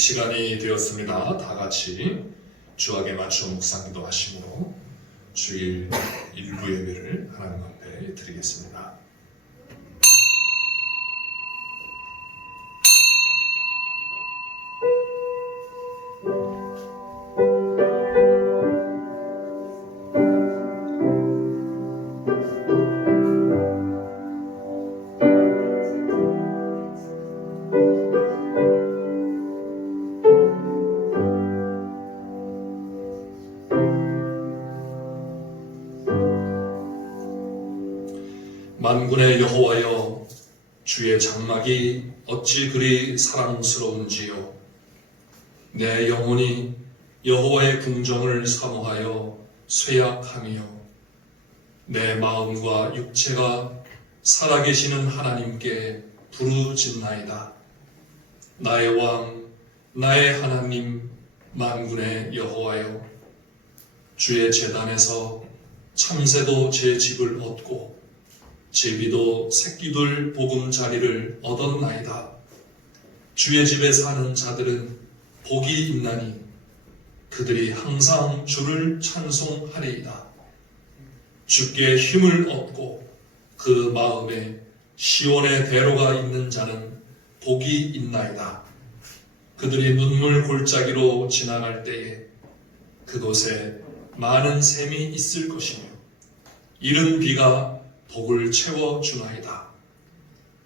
시간이 되었습니다. 다 같이 주악에 맞춰 묵상기도 하심으로 주일 일부 예배를 하나님 앞에 드리겠습니다. 만군의 여호와여, 주의 장막이 어찌 그리 사랑스러운지요. 내 영혼이 여호와의 궁정을 사모하여 쇠약하며 내 마음과 육체가 살아계시는 하나님께 부르짖나이다. 나의 왕, 나의 하나님, 만군의 여호와여, 주의 제단에서 참새도 제 집을 얻고 제비도 새끼들 보금자리를 얻었나이다. 주의 집에 사는 자들은 복이 있나니 그들이 항상 주를 찬송하리이다. 주께 힘을 얻고 그 마음에 시온의 대로가 있는 자는 복이 있나이다. 그들이 눈물 골짜기로 지나갈 때에 그곳에 많은 샘이 있을 것이며 이른 비가 복을 채워주나이다.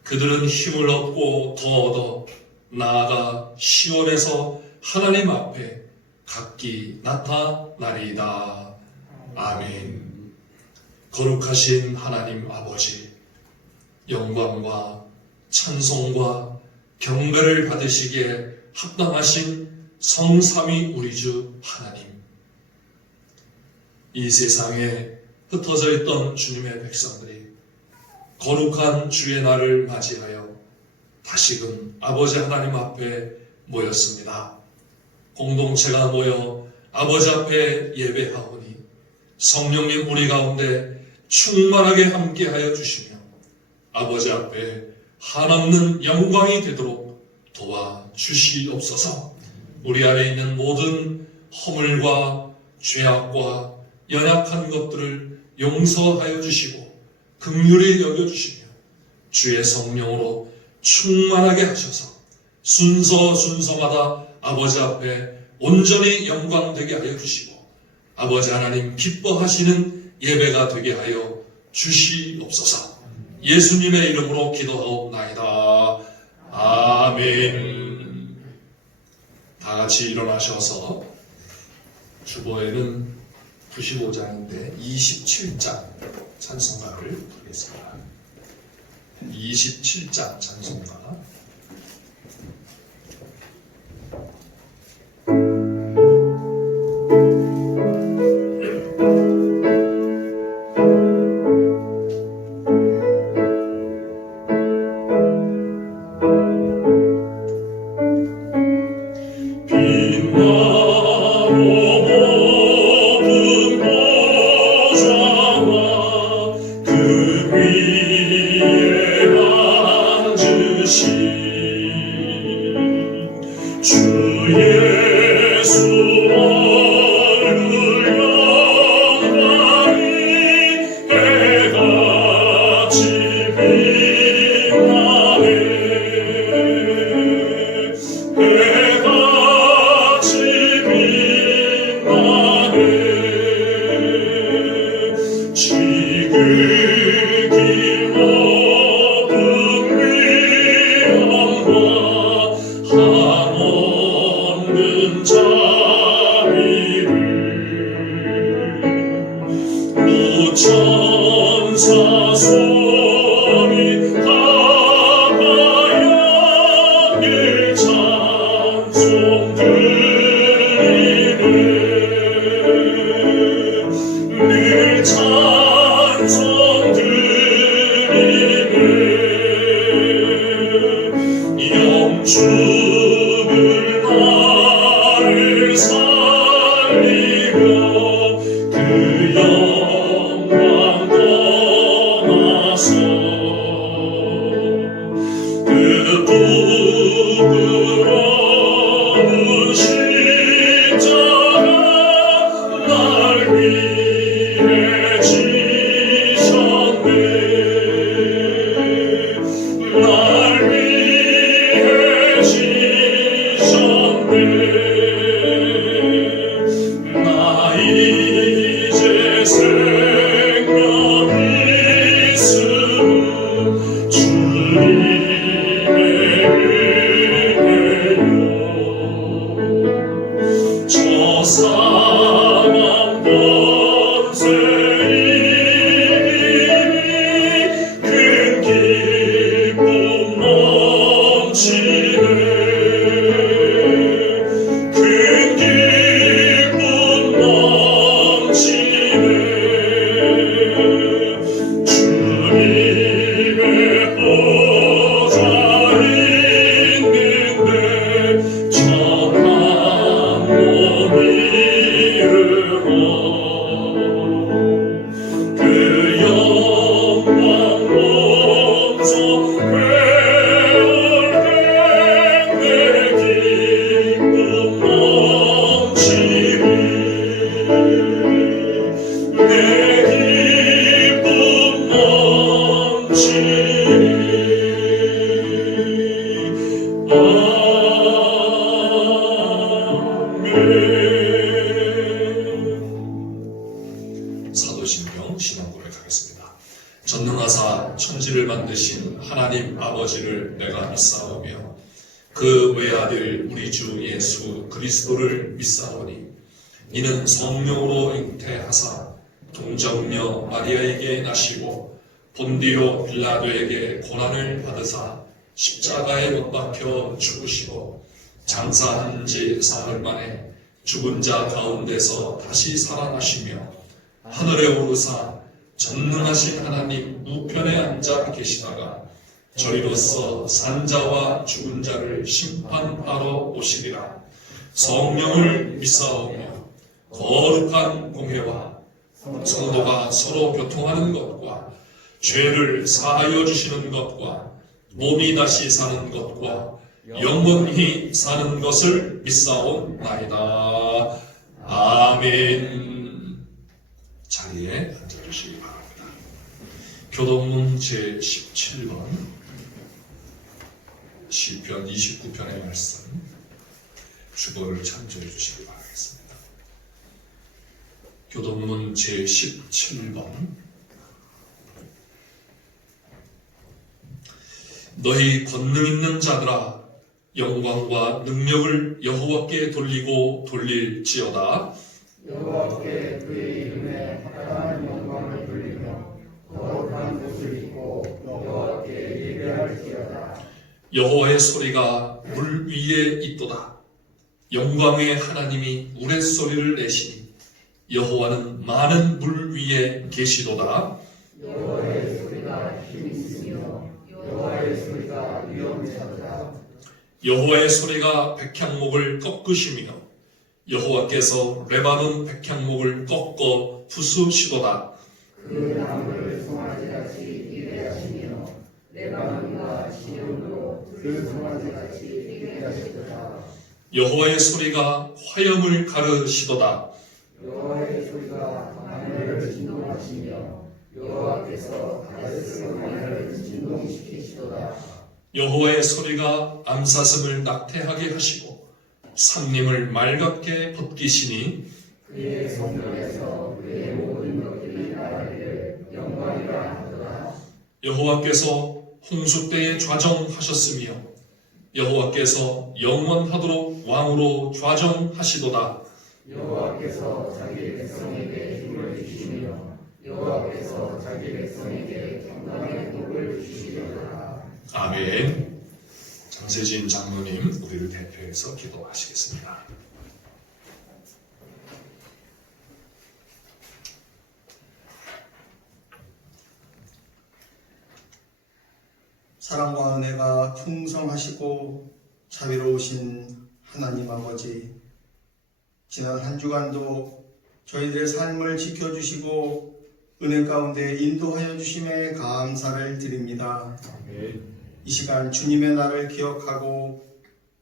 그들은 힘을 얻고 더 얻어 나아가 시온에서 하나님 앞에 각기 나타나리이다. 아멘. 거룩하신 하나님 아버지, 영광과 찬송과 경배를 받으시기에 합당하신 성삼위 우리 주 하나님, 이 세상에 흩어져 있던 주님의 백성들이 거룩한 주의 날을 맞이하여 다시금 아버지 하나님 앞에 모였습니다. 공동체가 모여 아버지 앞에 예배하오니 성령님 우리 가운데 충만하게 함께하여 주시며 아버지 앞에 한없는 영광이 되도록 도와주시옵소서. 우리 안에 있는 모든 허물과 죄악과 연약한 것들을 용서하여 주시고 긍휼히 여겨주시며 주의 성령으로 충만하게 하셔서 순서마다 아버지 앞에 온전히 영광되게 하여 주시고 아버지 하나님 기뻐하시는 예배가 되게 하여 주시옵소서. 예수님의 이름으로 기도하옵나이다. 아멘. 다 같이 일어나셔서 주보에는 95장인데 27장 찬송가를 부르겠습니다. 27장 찬송가. 천사소리 하하여 일찬송하리 십자가 날 위해 지셨네. 날 위해 지셨네. 나 이제 생명 있음 주님의 은혜요. 저 사망 권세 이미 큰 기쁨 넘치네. 큰 기쁨 넘치네. 주님의 보좌 있는데 천한 몸 이르러 그 영광 몸소 회올해 내 기쁨 넘치리. 내 기쁨 넘치리. 아멘. 사도신경 신앙 고백하겠습니다. 전능하사 천지를 만드신 하나님 아버지를 내가 믿사오며 그 외아들 우리 주 예수 그리스도를 믿사오니 이는 성령으로 잉태하사 동정녀 마리아에게 나시고 본디오 빌라도에게 고난을 받으사 십자가에 못 박혀 죽으시고 장사한 지 사흘 만에 죽은 자 가운데서 다시 살아나시며 하늘에 오르사 전능하신 하나님 우편에 앉아 계시다가 저리로서 산자와 죽은 자를 심판하러 오시리라. 성령을 믿사오며 거룩한 공회와 성도가 서로 교통하는 것과 죄를 사하여 주시는 것과 몸이 다시 사는 것과 영원히 사는 것을 믿사옵나이다. 아멘. 자리에 앉아주시기 바랍니다. 교동문 제17번 시편 29편의 말씀 주보를 참조해 주시기 바라겠습니다. 교동문 제17번 너희 권능 있는 자들아 영광과 능력을 여호와께 돌리고 돌릴지어다. 여호와께 그의 이름에 합당한 영광을 돌리며 거룩한 옷을 입고 여호와께 예배할지어다. 여호와의 소리가 물 위에 있도다. 영광의 하나님이 우레소리를 내시니 여호와는 많은 물 위에 계시도다. 여호와의 소리가 힘 있으며 여호와의 소리가 위엄차도다. 여호와의 소리가 백향목을 꺾으시며 여호와께서 레바논 백향목을 꺾어 부수시도다. 그 나무를 송아지같이 일하시며 레바논과 시온으로 그 송아지같이 일하시도다. 여호와의 소리가 화염을 가르시도다. 여호와의 소리가 하늘을 진동하시며 여호와께서 가데스 바네아를 진동시키시도다. 여호와의 소리가 암사슴을 낙태하게 하시고 상림을 맑게 벗기시니 그의 성전에서 그의 모든 것들이 나라기를 영광이라 하도다. 여호와께서 홍수 때에 좌정하셨으며 여호와께서 영원하도록 왕으로 좌정하시도다. 여호와께서 자기 백성에게 힘을 주시며 여호와께서 자기 백성에게 평강의 복을 주시리로다. 아멘. 장세진 장로님 우리를 대표해서 기도하시겠습니다. 사랑과 은혜가 풍성하시고 자비로우신 하나님 아버지, 지난 한 주간도 저희들의 삶을 지켜주시고 은혜 가운데 인도하여 주심에 감사를 드립니다. 이 시간 주님의 날을 기억하고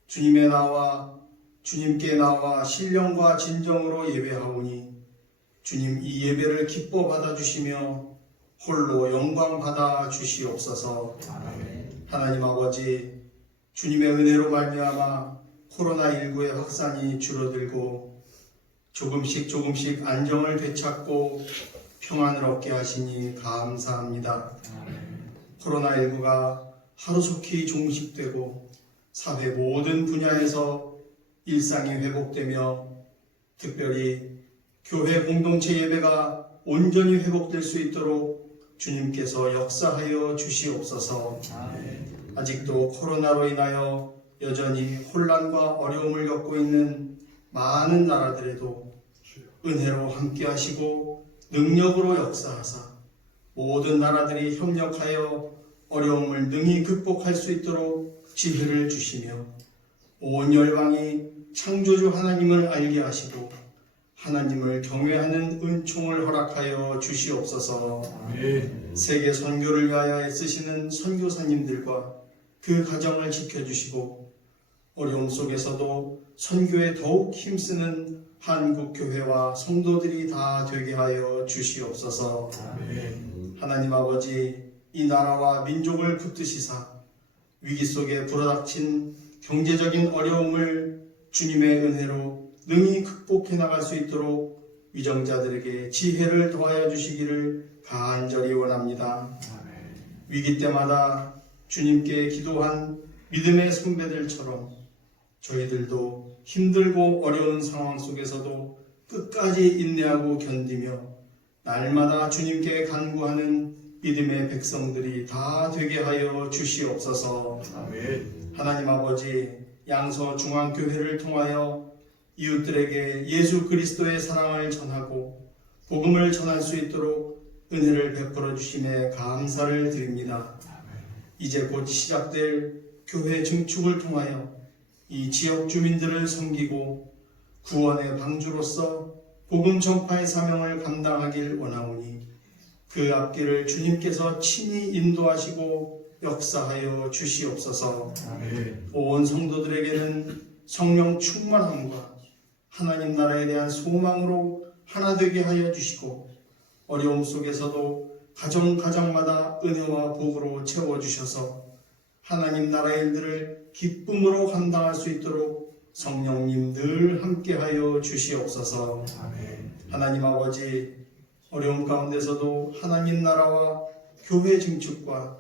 주님의 나와 주님께 나와 신령과 진정으로 예배하오니 주님 이 예배를 기뻐 받아주시며 홀로 영광 받아 주시옵소서. 하나님 아버지, 주님의 은혜로 말미암아 코로나19의 확산이 줄어들고 조금씩 안정을 되찾고 평안을 얻게 하시니 감사합니다. 코로나19가 하루속히 종식되고 사회 모든 분야에서 일상이 회복되며 특별히 교회 공동체 예배가 온전히 회복될 수 있도록 주님께서 역사하여 주시옵소서. 아직도 코로나로 인하여 여전히 혼란과 어려움을 겪고 있는 많은 나라들에도 은혜로 함께 하시고 능력으로 역사하사 모든 나라들이 협력하여 어려움을 능히 극복할 수 있도록 지혜를 주시며 온 열방이 창조주 하나님을 알게 하시고 하나님을 경외하는 은총을 허락하여 주시옵소서. 세계 선교를 위하여 애쓰시는 선교사님들과 그 가정을 지켜주시고 어려움 속에서도 선교에 더욱 힘쓰는 한국 교회와 성도들이 다 되게 하여 주시옵소서. 하나님 아버지, 이 나라와 민족을 붙드시사 위기 속에 불어닥친 경제적인 어려움을 주님의 은혜로 능히 극복해 나갈 수 있도록 위정자들에게 지혜를 더하여 주시기를 간절히 원합니다. 위기 때마다 주님께 기도한 믿음의 선배들처럼 저희들도 힘들고 어려운 상황 속에서도 끝까지 인내하고 견디며 날마다 주님께 간구하는 믿음의 백성들이 다 되게 하여 주시옵소서. 하나님 아버지, 양서 중앙교회를 통하여 이웃들에게 예수 그리스도의 사랑을 전하고 복음을 전할 수 있도록 은혜를 베풀어 주심에 감사를 드립니다. 이제 곧 시작될 교회 증축을 통하여 이 지역 주민들을 섬기고 구원의 방주로서 복음 전파의 사명을 감당하길 원하오니 그 앞길을 주님께서 친히 인도하시고 역사하여 주시옵소서. 온 성도들에게는 성령 충만함과 하나님 나라에 대한 소망으로 하나 되게 하여 주시고 어려움 속에서도 가정마다 은혜와 복으로 채워주셔서 하나님 나라의 일들을 기쁨으로 감당할 수 있도록 성령님 늘 함께하여 주시옵소서. 하나님 아버지, 어려움 가운데서도 하나님 나라와 교회 증축과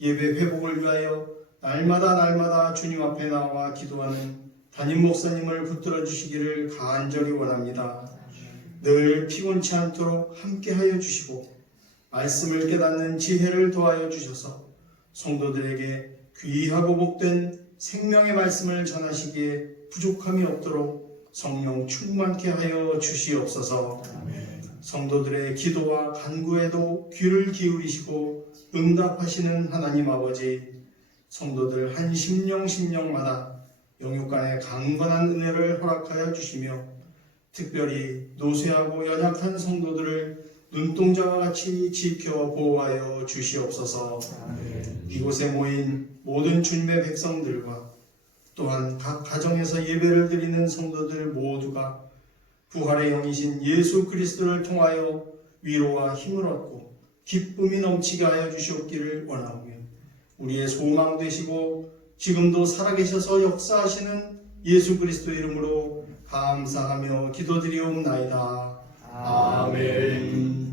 예배 회복을 위하여 날마다 주님 앞에 나와 기도하는 담임 목사님을 붙들어 주시기를 간절히 원합니다. 늘 피곤치 않도록 함께하여 주시고 말씀을 깨닫는 지혜를 더하여 주셔서 성도들에게 귀하고 복된 생명의 말씀을 전하시기에 부족함이 없도록 성령 충만케 하여 주시옵소서. 성도들의 기도와 간구에도 귀를 기울이시고 응답하시는 하나님 아버지, 성도들 한 심령마다 영육간의 강건한 은혜를 허락하여 주시며 특별히 노쇠하고 연약한 성도들을 눈동자와 같이 지켜 보호하여 주시옵소서. 이곳에 모인 모든 주님의 백성들과 또한 각 가정에서 예배를 드리는 성도들 모두가 부활의 영이신 예수 그리스도를 통하여 위로와 힘을 얻고 기쁨이 넘치게 하여 주시옵기를 원하오며 우리의 소망 되시고 지금도 살아계셔서 역사하시는 예수 그리스도 이름으로 감사하며 기도드리옵나이다. 아멘.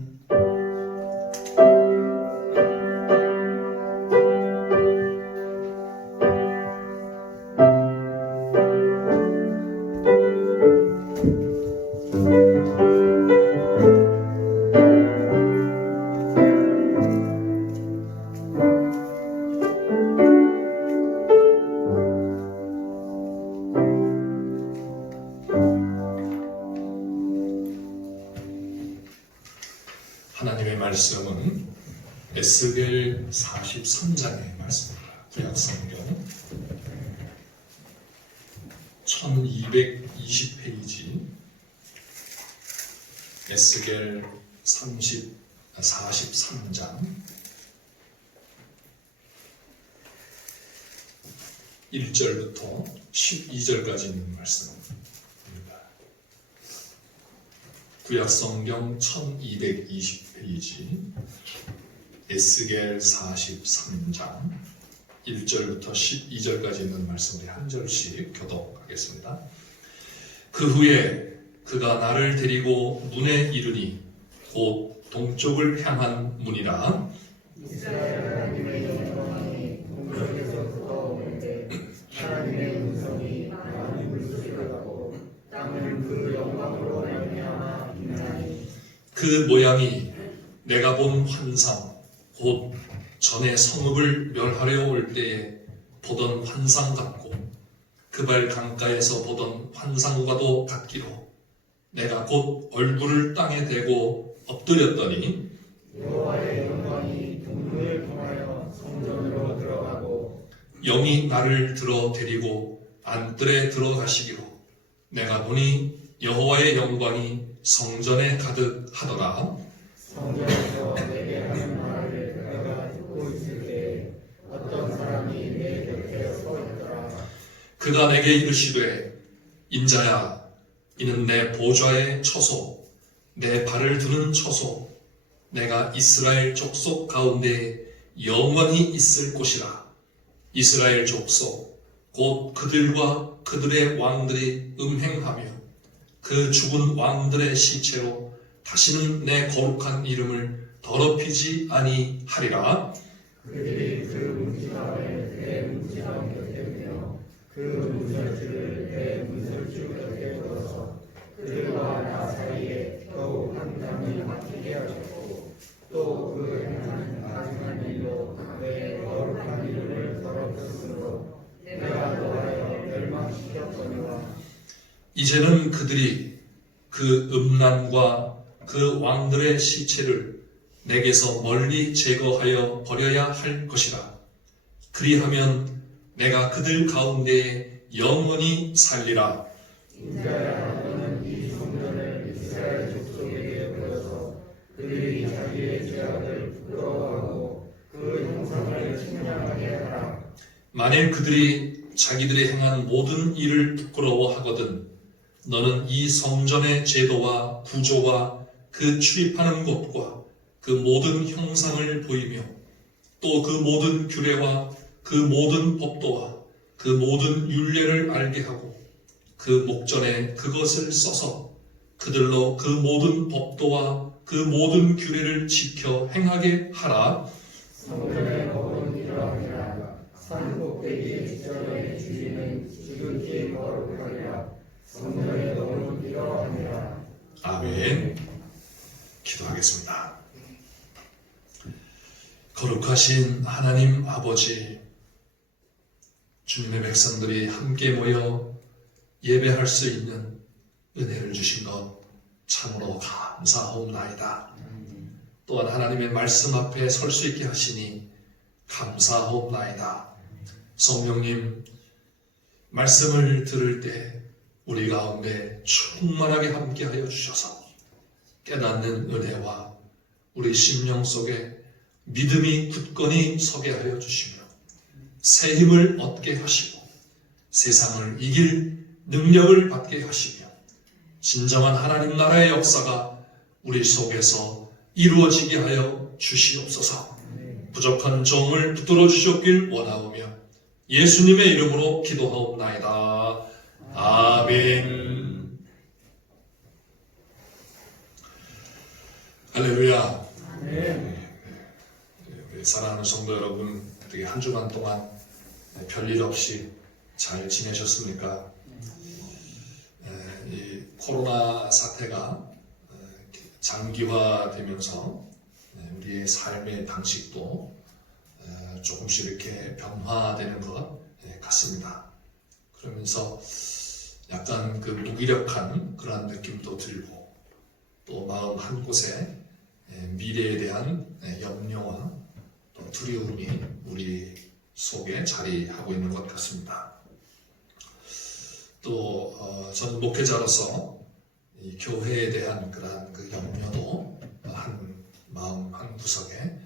하나님의 말씀은 에스겔 43장의 말씀입니다. 구약성경 1220페이지 에스겔 43장 1절부터 12절까지 있는 말씀입니다. 구약성경 1220페이지 에스겔 43장 1절부터 12절까지 있는 말씀을 한 절씩 교독하겠습니다. 그 후에 그가 나를 데리고 문에 이르니 곧 동쪽을 향한 문이라. 이스라엘 하나님의 영광이 동쪽에서 쏟아오는데 하나님의 음성이 많은 물소리가 나고 땅은 그 영광으로 말미암아 빛나니 그 모양이 내가 본 환상 곧 전에 성읍을 멸하려 올 때에 보던 환상 같고 그발 강가에서 보던 환상과도 같기로 내가 곧 얼굴을 땅에 대고 엎드렸더니 여호와의 영광이 동문을 통하여 성전으로 들어가고 영이 나를 들어 데리고 안뜰에 들어가시기로 내가 보니 여호와의 영광이 성전에 가득하더라. 성전에서 내게 하는 말을 내가 듣고 있을 때 어떤 사람이 내 곁에 서 있더라. 그가 내게 이르시되 인자야 이는 내 보좌의 처소 내 발을 두는 처소 내가 이스라엘 족속 가운데 영원히 있을 곳이라. 이스라엘 족속 곧 그들과 그들의 왕들이 음행하며 그 죽은 왕들의 시체로 다시는 내 거룩한 이름을 더럽히지 아니하리라. 그들이 그 문지방을 내 문지방 곁에 두며 그 문설주를 내 문설주 곁에 둬서 그들과 나 사이에 더욱 한 담이 막히게 하셨고 또 그 행하는 가증한 일로 내 거룩한 이름을 더럽혔으므로 내가 너하여 멸망시켰거니와 이제는 그들이 그 음란과 그 왕들의 시체를 내게서 멀리 제거하여 버려야 할 것이라. 그리하면 내가 그들 가운데 영원히 살리라. 인자야 너는 이 성전을 이스라엘 족속에게 보여서 그들이 자기의 죄악을 부끄러워하고 그 형상을 측량하게 하라. 만일 그들이 자기들이 행한 모든 일을 부끄러워하거든 너는 이 성전의 제도와 구조와 그 출입하는 곳과 그 모든 형상을 보이며 또 그 모든 규례와 그 모든 법도와 그 모든 율례를 알게 하고 그 목전에 그것을 써서 그들로 그 모든 법도와 그 모든 규례를 지켜 행하게 하라. 성전의 법은 이러하니라. 산 꼭대기의 지절의 주인은 지극히 거룩하리라. 성전의 법은 이러하니라. 아멘. 기도하겠습니다. 거룩하신 하나님 아버지, 주님의 백성들이 함께 모여 예배할 수 있는 은혜를 주신 것 참으로 감사하옵나이다. 또한 하나님의 말씀 앞에 설 수 있게 하시니 감사하옵나이다. 성령님, 말씀을 들을 때 우리 가운데 충만하게 함께하여 주셔서 깨닫는 은혜와 우리 심령 속에 믿음이 굳건히 서게 하여 주시며 새 힘을 얻게 하시고 세상을 이길 능력을 받게 하시며 진정한 하나님 나라의 역사가 우리 속에서 이루어지게 하여 주시옵소서. 부족한 종을 붙들어 주셨길 원하오며 예수님의 이름으로 기도하옵나이다. 아멘. 할렐루야. 우리 사랑하는 성도 여러분, 어떻게 한 주간 동안 별일 없이 잘 지내셨습니까? 이 코로나 사태가 장기화되면서 우리의 삶의 방식도 조금씩 이렇게 변화되는 것 같습니다. 그러면서 약간 그 무기력한 그런 느낌도 들고 또 마음 한 곳에 미래에 대한 염려와 또 두려움이 우리 속에 자리하고 있는 것 같습니다. 또 저는 목회자로서 이 교회에 대한 그런 그 염려도 한 마음 한 구석에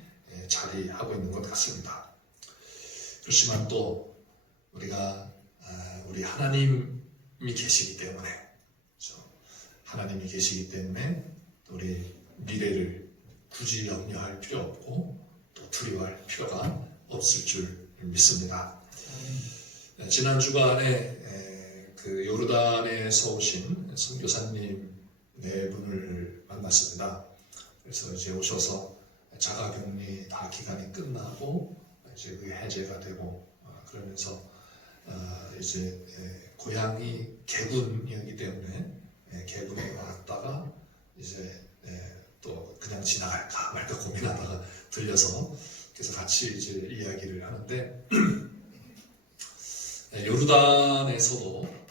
자리하고 있는 것 같습니다. 그렇지만 또 우리가 우리 하나님이 계시기 때문에, 그렇죠? 하나님이 계시기 때문에 우리 미래를 굳이 염려할 필요 없고 또 두려워할 필요가 없을 줄 믿습니다. 지난 주간에 그 요르단에서 오신 선교사님 네 분을 만났습니다. 그래서 이제 오셔서 자가격리 다 기간이 끝나고 이제 그 해제가 되고 그러면서 이제 고향이 개군이었기 때문에 개군에 왔다가 이제 또 그냥 지나갈까 말까 고민하다가 들려서 그래서 같이 이제 이야기를 하는데 요르단에서도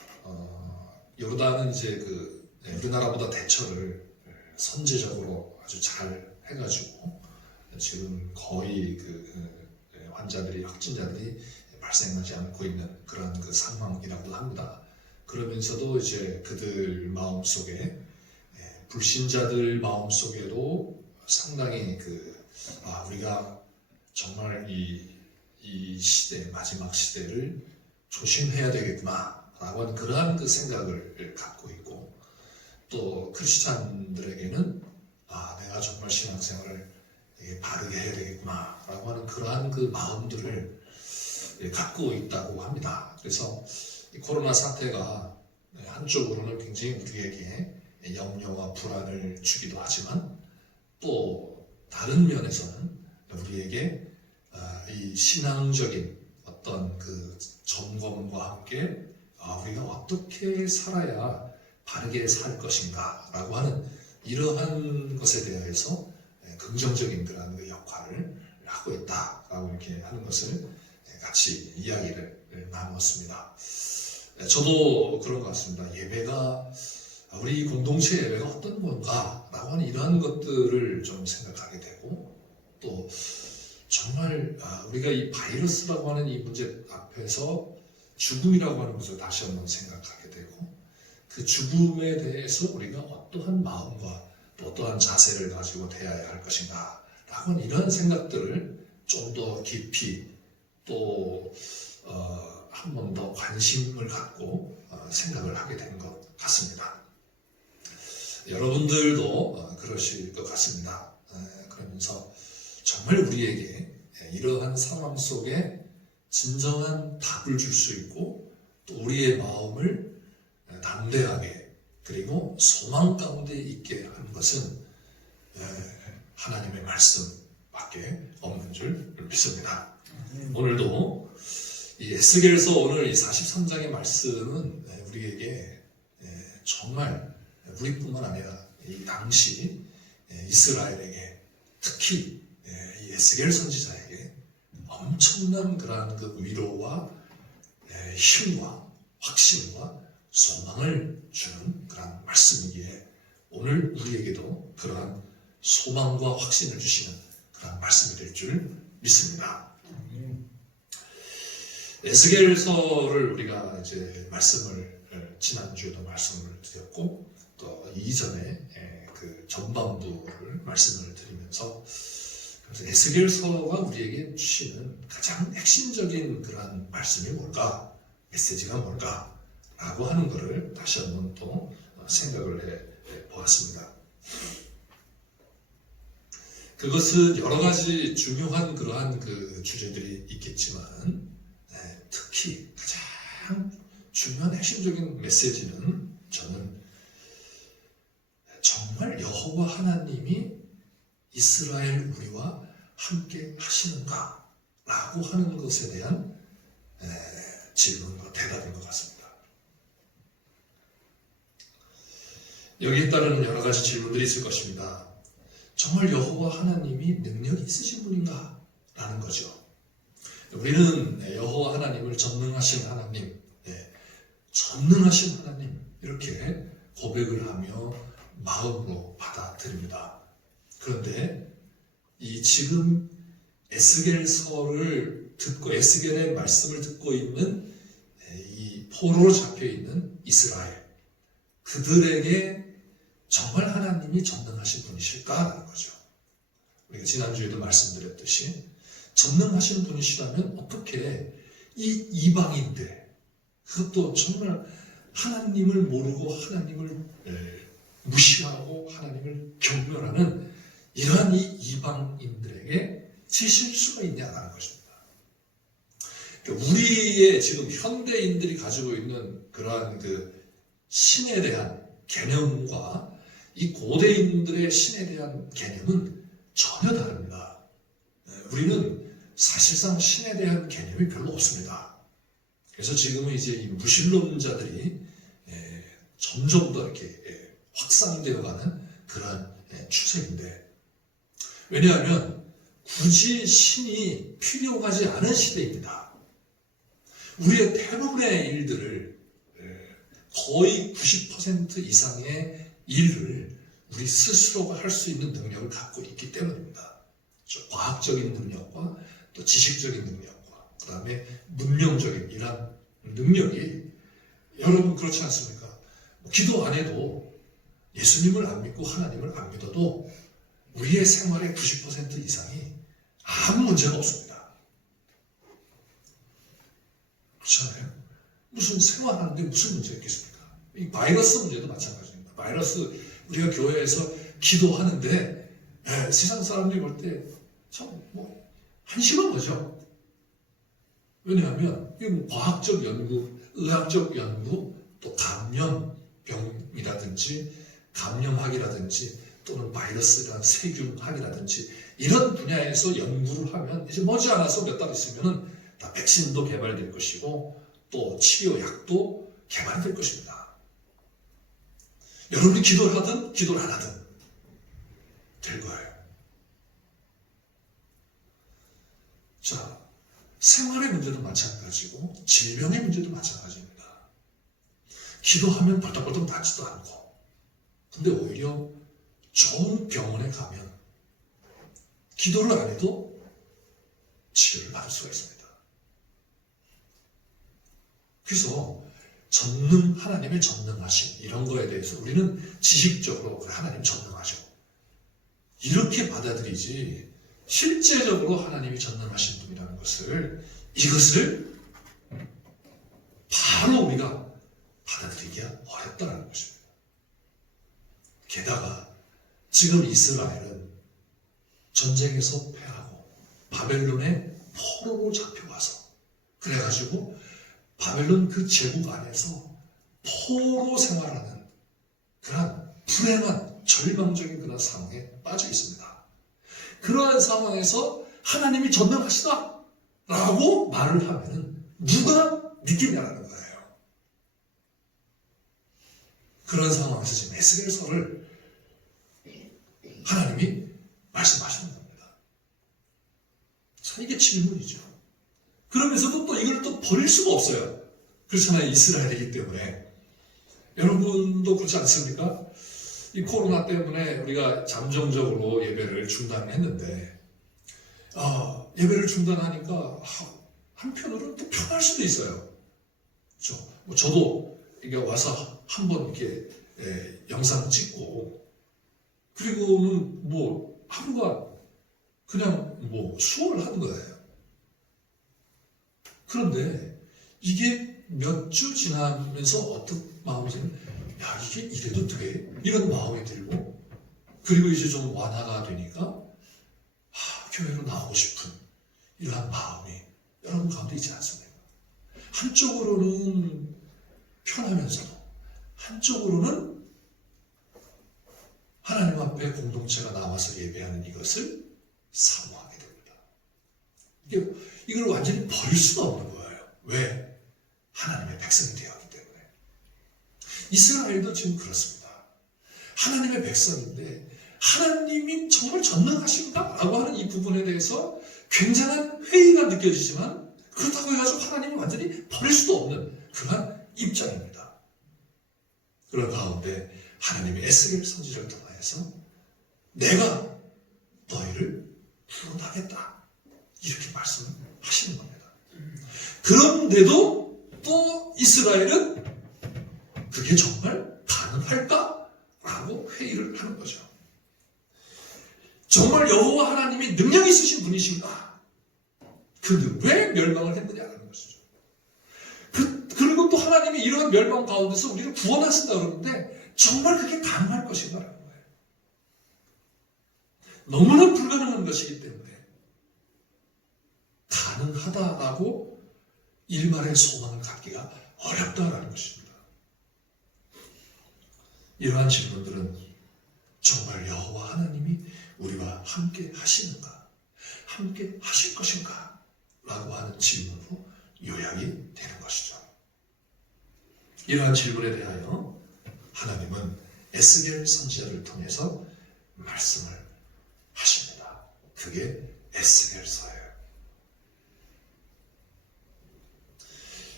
요르단은 이제 그 우리나라보다 대처를 선제적으로 아주 잘 해가지고 지금 거의 그 환자들이 확진자들이 발생하지 않고 있는 그런 그 상황이라고 합니다. 그러면서도 이제 그들 마음속에 불신자들 마음속에도 상당히 우리가 정말 이 시대 마지막 시대를 조심해야 되겠구나 라고 하는 그러한 그 생각을 갖고 있고 또 크리스찬들에게는 내가 정말 신앙생활을 바르게 해야 되겠구나 라고 하는 그러한 그 마음들을 갖고 있다고 합니다. 그래서 이 코로나 사태가 한쪽으로는 굉장히 우리에게 염려와 불안을 주기도 하지만 또 다른 면에서는 우리에게 이 신앙적인 어떤 그 점검과 함께 우리가 어떻게 살아야 바르게 살 것인가 라고 하는 이러한 것에 대해서 긍정적인 그런 그 역할을 하고 있다라고 이렇게 하는 것을 같이 이야기를 나눴습니다. 저도 그런 것 같습니다. 예배가 우리 공동체 예배가 어떤 건가 라고 하는 이러한 것들을 좀 생각하게 되고 또 정말 우리가 이 바이러스라고 하는 이 문제 앞에서 죽음이라고 하는 것을 다시 한번 생각하게 되고 그 죽음에 대해서 우리가 어떠한 마음과 또 어떠한 자세를 가지고 대해야 할 것인가 라고 하는 이런 생각들을 좀 더 깊이 또 한 번 더 관심을 갖고 생각을 하게 된 것 같습니다. 여러분들도 그러실 것 같습니다. 그러면서 정말 우리에게 이러한 상황 속에 진정한 답을 줄 수 있고 또 우리의 마음을 담대하게 그리고 소망 가운데 있게 하는 것은 하나님의 말씀밖에 없는 줄 믿습니다. 오늘도 이 에스겔서 오늘 이 43장의 말씀은 우리에게 정말 우리뿐만 아니라 이 당시 이스라엘에게 특히 이 에스겔 선지자에게 엄청난 그러한 그 위로와 힘과 확신과 소망을 주는 그런 말씀이기에 오늘 우리에게도 그러한 소망과 확신을 주시는 그런 말씀이 될 줄 믿습니다. 에스겔서를 우리가 이제 말씀을 지난주에도 말씀을 드렸고 또 이전에 그 전반부를 말씀을 드리면서 그래서 에스겔서가 우리에게 주시는 가장 핵심적인 그런 말씀이 뭘까? 메시지가 뭘까? 라고 하는 것을 다시 한번 또 생각을 해 보았습니다. 그것은 여러 가지 중요한 그러한 그 주제들이 있겠지만 특히 가장 중요한 핵심적인 메시지는 저는 정말 여호와 하나님이 이스라엘 우리와 함께 하시는가? 라고 하는 것에 대한 질문과 대답인 것 같습니다. 여기에 따르는 여러 가지 질문들이 있을 것입니다. 정말 여호와 하나님이 능력이 있으신 분인가? 라는 거죠. 우리는 여호와 하나님을 전능하신 하나님, 전능하신 하나님 이렇게 고백을 하며 마음으로 받아들입니다. 그런데 이 지금 에스겔서를 듣고 에스겔의 말씀을 듣고 있는 이 포로로 잡혀 있는 이스라엘 그들에게 정말 하나님이 전능하신 분이실까라는 거죠. 우리가 지난주에도 말씀드렸듯이 전능하신 분이시라면 어떻게 이 이방인들 그것도 정말 하나님을 모르고 하나님을 무시하고 하나님을 경멸하는 이러한 이 이방인들에게 지실 수가 있냐라는 것입니다. 우리의 지금 현대인들이 가지고 있는 그러한 그 신에 대한 개념과 이 고대인들의 신에 대한 개념은 전혀 다릅니다. 우리는 사실상 신에 대한 개념이 별로 없습니다. 그래서 지금은 이제 이 무신론자들이 점점 더 이렇게 확산되어가는 그러한 추세인데, 왜냐하면 굳이 신이 필요하지 않은 시대입니다. 우리의 대부분의 일들을 거의 90% 이상의 일을 우리 스스로가 할 수 있는 능력을 갖고 있기 때문입니다. 과학적인 능력과 또 지식적인 능력과 그 다음에 문명적인 이런 능력이, 여러분 그렇지 않습니까? 기도 안 해도 예수님을 안 믿고 하나님을 안 믿어도 우리의 생활의 90% 이상이 아무 문제가 없습니다. 그렇지 않아요? 무슨 생활하는데 무슨 문제가 있겠습니까? 이 바이러스 문제도 마찬가지입니다. 바이러스, 우리가 교회에서 기도하는데 세상 사람들이 볼 때 참 한심한 거죠. 왜냐하면 이게 과학적 연구, 의학적 연구, 또 감염병이라든지 감염학이라든지 또는 바이러스란 세균학이라든지 이런 분야에서 연구를 하면 이제 머지않아서 몇 달 있으면 다 백신도 개발될 것이고 또 치료약도 개발될 것입니다. 여러분이 기도를 하든 기도를 안 하든 될 거예요. 자, 생활의 문제도 마찬가지고 질병의 문제도 마찬가지입니다. 기도하면 벌떡벌떡 낫지도 않고, 근데 오히려 좋은 병원에 가면 기도를 안 해도 치료를 받을 수가 있습니다. 그래서 하나님의 전능하심, 이런 거에 대해서 우리는 지식적으로 하나님 전능하셔 이렇게 받아들이지, 실제적으로 하나님이 전능하신 분이라는 이것을 바로 우리가 받아들이기가 어렵다는 것입니다. 게다가 지금 이스라엘은 전쟁에서 패하고 바벨론의 포로로 잡혀와서, 그래가지고 바벨론 그 제국 안에서 포로 생활하는 그런 불행한 절망적인 그런 상황에 빠져 있습니다. 그러한 상황에서 하나님이 전능하시다 라고 말을 하면 누가 믿겠냐라는 거예요. 그런 상황에서 지금 에스겔서를 하나님이 말씀하시는 겁니다. 자, 이게 질문이죠. 그러면서도 또 이걸 또 버릴 수가 없어요. 그렇잖아요. 이스라엘이기 때문에. 여러분도 그렇지 않습니까? 이 코로나 때문에 우리가 잠정적으로 예배를 중단했는데, 예배를 중단하니까 한편으로는 또 편할 수도 있어요. 그렇죠? 저도 이게 와서 한번 이렇게 영상 찍고, 그리고는 하루가 그냥 수월을 한 거예요. 그런데 이게 몇 주 지나면서 어떤 마음이 들면, 야, 이게 이래도 돼? 이런 마음이 들고, 그리고 이제 좀 완화가 되니까 교회로 나오고 싶은 이러한 마음이 여러분 가운데 있지 않습니까? 한쪽으로는 편하면서도 한쪽으로는 하나님 앞에 공동체가 나와서 예배하는 이것을 사모하게 됩니다. 이걸 완전히 버릴 수가 없는 거예요. 왜? 하나님의 백성이 되었기 때문에. 이스라엘도 지금 그렇습니다. 하나님의 백성인데 하나님이 정말 전능하신가라고 하는 이 부분에 대해서 굉장한 회의가 느껴지지만, 그렇다고 해가지고 하나님을 완전히 버릴 수도 없는 그러한 입장입니다. 그런 가운데 하나님의 에스겔 선지자를 통하여서 내가 너희를 구원하겠다 이렇게 말씀하시는 겁니다. 그런데도 또 이스라엘은 그게 정말 가능할까? 라고 회의를 하는 거죠. 정말 여호와 하나님이 능력 있으신 분이신가? 근데 왜 멸망을 했느냐라는 것이죠. 그리고 여러분 또 하나님이 이러한 멸망 가운데서 우리를 구원하신다 그러는데 정말 그게 가능할 것인가라는 거예요. 너무나 불가능한 것이기 때문에 가능하다라고 일말의 소망을 갖기가 어렵다라는 것입니다. 이러한 질문들은 정말 여호와 하나님이 우리와 함께 하시는가? 함께 하실 것인가? 라고 하는 질문으로 요약이 되는 것이죠. 이러한 질문에 대하여 하나님은 에스겔 선지자를 통해서 말씀을 하십니다. 그게 에스겔서예요.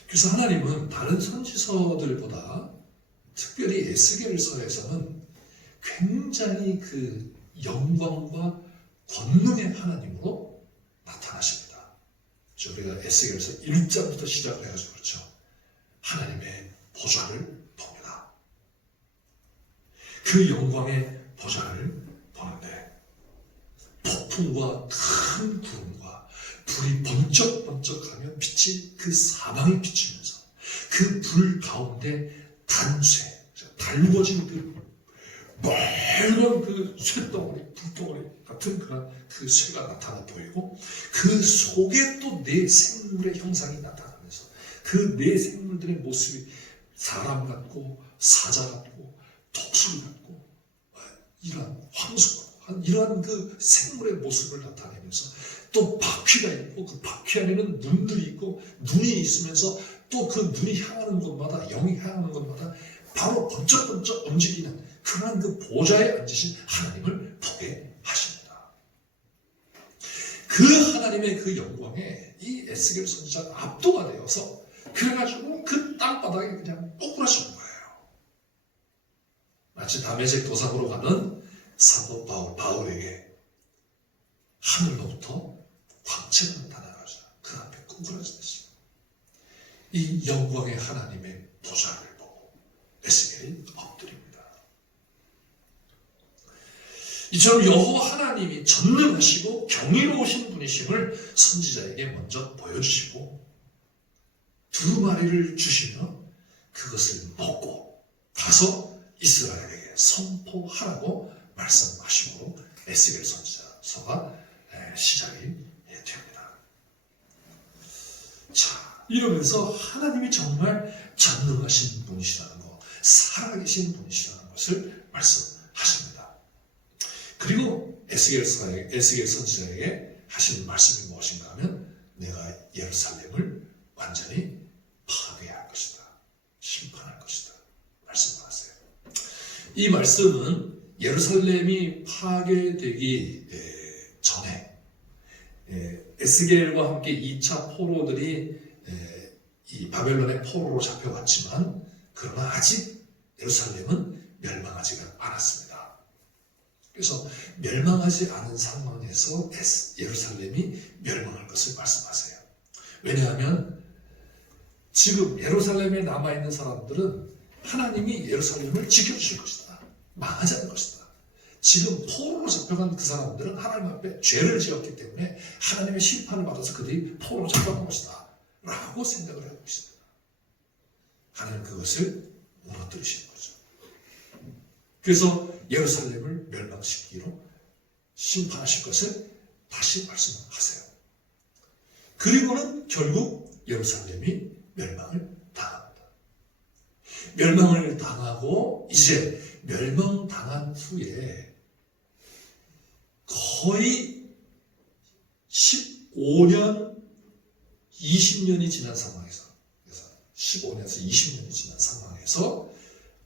그래서 하나님은 다른 선지서들보다 특별히 에스겔서에서는 굉장히 그 영광과 권능의 하나님으로 나타나십니다. 우리가 에스겔서 1장부터 시작을 해가지고 그렇죠. 하나님의 보좌를 봅니다. 그 영광의 보좌를 보는데 폭풍과 큰 구름과 불이 번쩍번쩍하며 빛이 그 사방에 비치면서 그 불 가운데 단쇠, 달궈진 그 멀건 그 쇠덩어리, 불덩어리 같은 그런 그 쇠가 나타나 보이고 그 속에 또 네 생물의 형상이 나타나면서 그 네 생물들의 모습이 사람 같고 사자 같고 독수리 같고 이러한 황소 같고 이러한 그 생물의 모습을 나타내면서 또 바퀴가 있고 그 바퀴 안에는 눈들이 있고 눈이 있으면서 또 그 눈이 향하는 곳마다 영이 향하는 곳마다 바로 번쩍번쩍 움직이는 그러한 그 보좌에 앉으신 하나님을 보게 하십니다. 그 하나님의 그 영광에 이 에스겔 선지자가 압도가 되어서 그래가지고 그 땅바닥에 그냥 뽀꾸라지는 거예요. 마치 다메섹 도상으로 가는 사도 바울에게 하늘로부터 광채가 나타나가지고 그 앞에 꾸꾸라지듯이 이 영광의 하나님의 보좌를 보고 에스겔이 엎드립니다. 이처럼 여호와 하나님이 전능하시고 경이로우신 분이심을 선지자에게 먼저 보여주시고 두루마리를 주시며 그것을 먹고 가서 이스라엘에게 선포하라고 말씀하시고 에스겔 선지자서가 시작이 됩니다. 자, 이러면서 하나님이 정말 전능하신 분이시라는 것, 살아계신 분이시라는 것을 말씀하십니다. 그리고 에스겔 선지자에게 하신 말씀이 무엇인가 하면 내가 예루살렘을 완전히 파괴할 것이다. 심판할 것이다. 말씀하세요. 이 말씀은 예루살렘이 파괴되기 전에 에스겔과 함께 2차 포로들이 이 바벨론의 포로로 잡혀왔지만 그러나 아직 예루살렘은 멸망하지가 않았습니다. 그래서 멸망하지 않은 상황에서 예루살렘이 멸망할 것을 말씀하세요. 왜냐하면 지금 예루살렘에 남아있는 사람들은 하나님이 예루살렘을 지켜주실 것이다. 망하지 않을 것이다. 지금 포로로 잡혀간 그 사람들은 하나님 앞에 죄를 지었기 때문에 하나님의 심판을 받아서 그들이 포로로 잡혀간 것이다. 라고 생각을 하고 있습니다. 하나님 그것을 무너뜨리시는 거죠. 그래서 예루살렘을 멸망시키기로 심판하실 것을 다시 말씀하세요. 그리고는 결국 예루살렘이 멸망을 당합니다. 멸망을 당하고 이제 멸망당한 후에 거의 15년, 20년이 지난 상황에서, 그래서 15년에서 20년이 지난 상황에서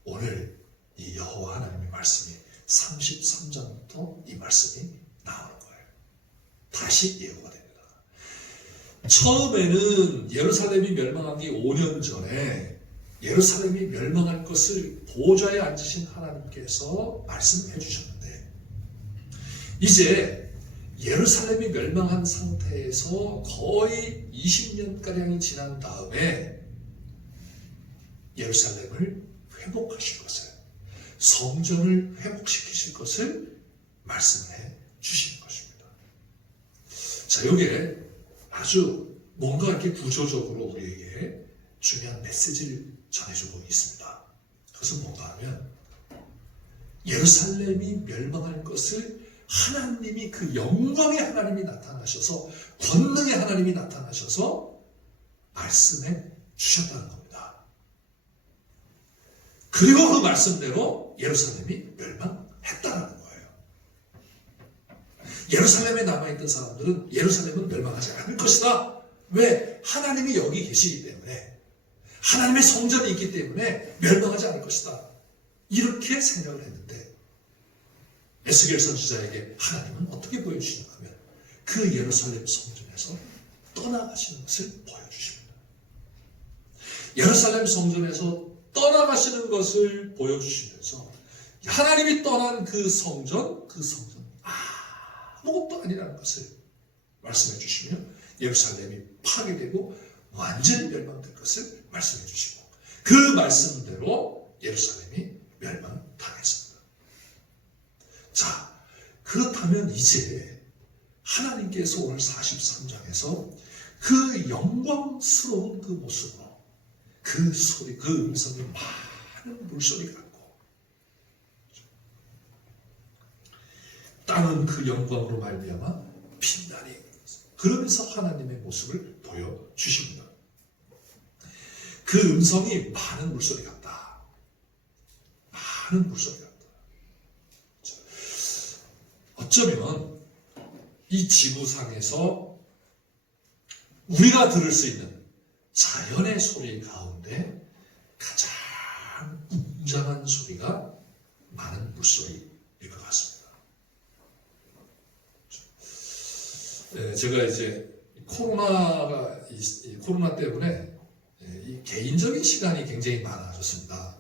오늘 이 여호와 하나님의 말씀이 33장부터 이 말씀이 나오는 거예요. 다시 예고가 됩니다. 처음에는 예루살렘이 멸망하기 5년 전에 예루살렘이 멸망할 것을 보좌에 앉으신 하나님께서 말씀해 주셨는데 이제 예루살렘이 멸망한 상태에서 거의 20년가량이 지난 다음에 예루살렘을 회복하실 것을, 성전을 회복시키실 것을 말씀해 주시는 것입니다. 자, 이게 아주 뭔가 이렇게 구조적으로 우리에게 중요한 메시지를 전해주고 있습니다. 그것은 뭔가 하면 예루살렘이 멸망할 것을 하나님이 그 영광의 하나님이 나타나셔서 권능의 하나님이 나타나셔서 말씀해 주셨다는 겁니다. 그리고 그 말씀대로 예루살렘이 멸망했다는 거예요. 예루살렘에 남아있던 사람들은 예루살렘은 멸망하지 않을 것이다. 왜? 하나님이 여기 계시기 때문에, 하나님의 성전이 있기 때문에 멸망하지 않을 것이다. 이렇게 생각을 했는데 에스겔 선지자에게 하나님은 어떻게 보여주시는가 하면 그 예루살렘 성전에서 떠나가시는 것을 보여주십니다. 예루살렘 성전에서 떠나가시는 것을 보여주시면서 하나님이 떠난 그 성전 아무것도 아니라는 것을 말씀해 주시며 예루살렘이 파괴되고 완전히 멸망될 것을 말씀해 주시고 그 말씀대로 예루살렘이 멸망당했습니다. 자, 그렇다면 이제 하나님께서 오늘 43장에서 그 영광스러운 그 모습으로 그 소리, 그 음성이 많은 물소리 같고 땅은 그 영광으로 말미암아 빛나니 그러면서 하나님의 모습을 보여주십니다. 그 음성이 많은 물소리 같다. 많은 물소리 같다. 어쩌면 이 지구상에서 우리가 들을 수 있는 자연의 소리 가운데 가장 웅장한 소리가 많은 물소리일 것 같습니다. 제가 이제 코로나 때문에 이 개인적인 시간이 굉장히 많아졌습니다.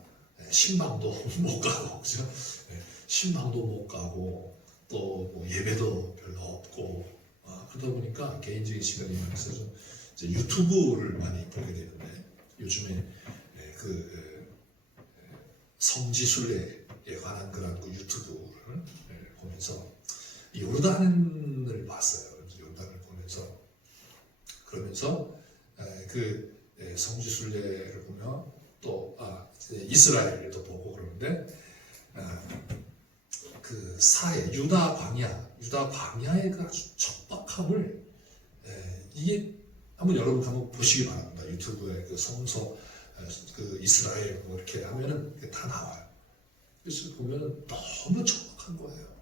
신방도 못 가고, 그죠? 신방도 못 가고, 또 뭐 예배도 별로 없고, 그러다 보니까 개인적인 시간이 많아서 좀 이제 유튜브를 많이 보게 되는데, 요즘에 그 성지순례에 관한 그런 그 유튜브를 보면서 요르단을 봤어요. 요르단을 보면서 그러면서 그 성지순례를 보며 또 이스라엘도 보고 그러는데 그 사해 유다 광야의 그 아주 척박함을 이게 여러분 한번 보시기 바랍니다. 유튜브에 그 성서 그 이스라엘 뭐 이렇게 하면은 다 나와요. 그래서 보면은 너무 척박한 거예요.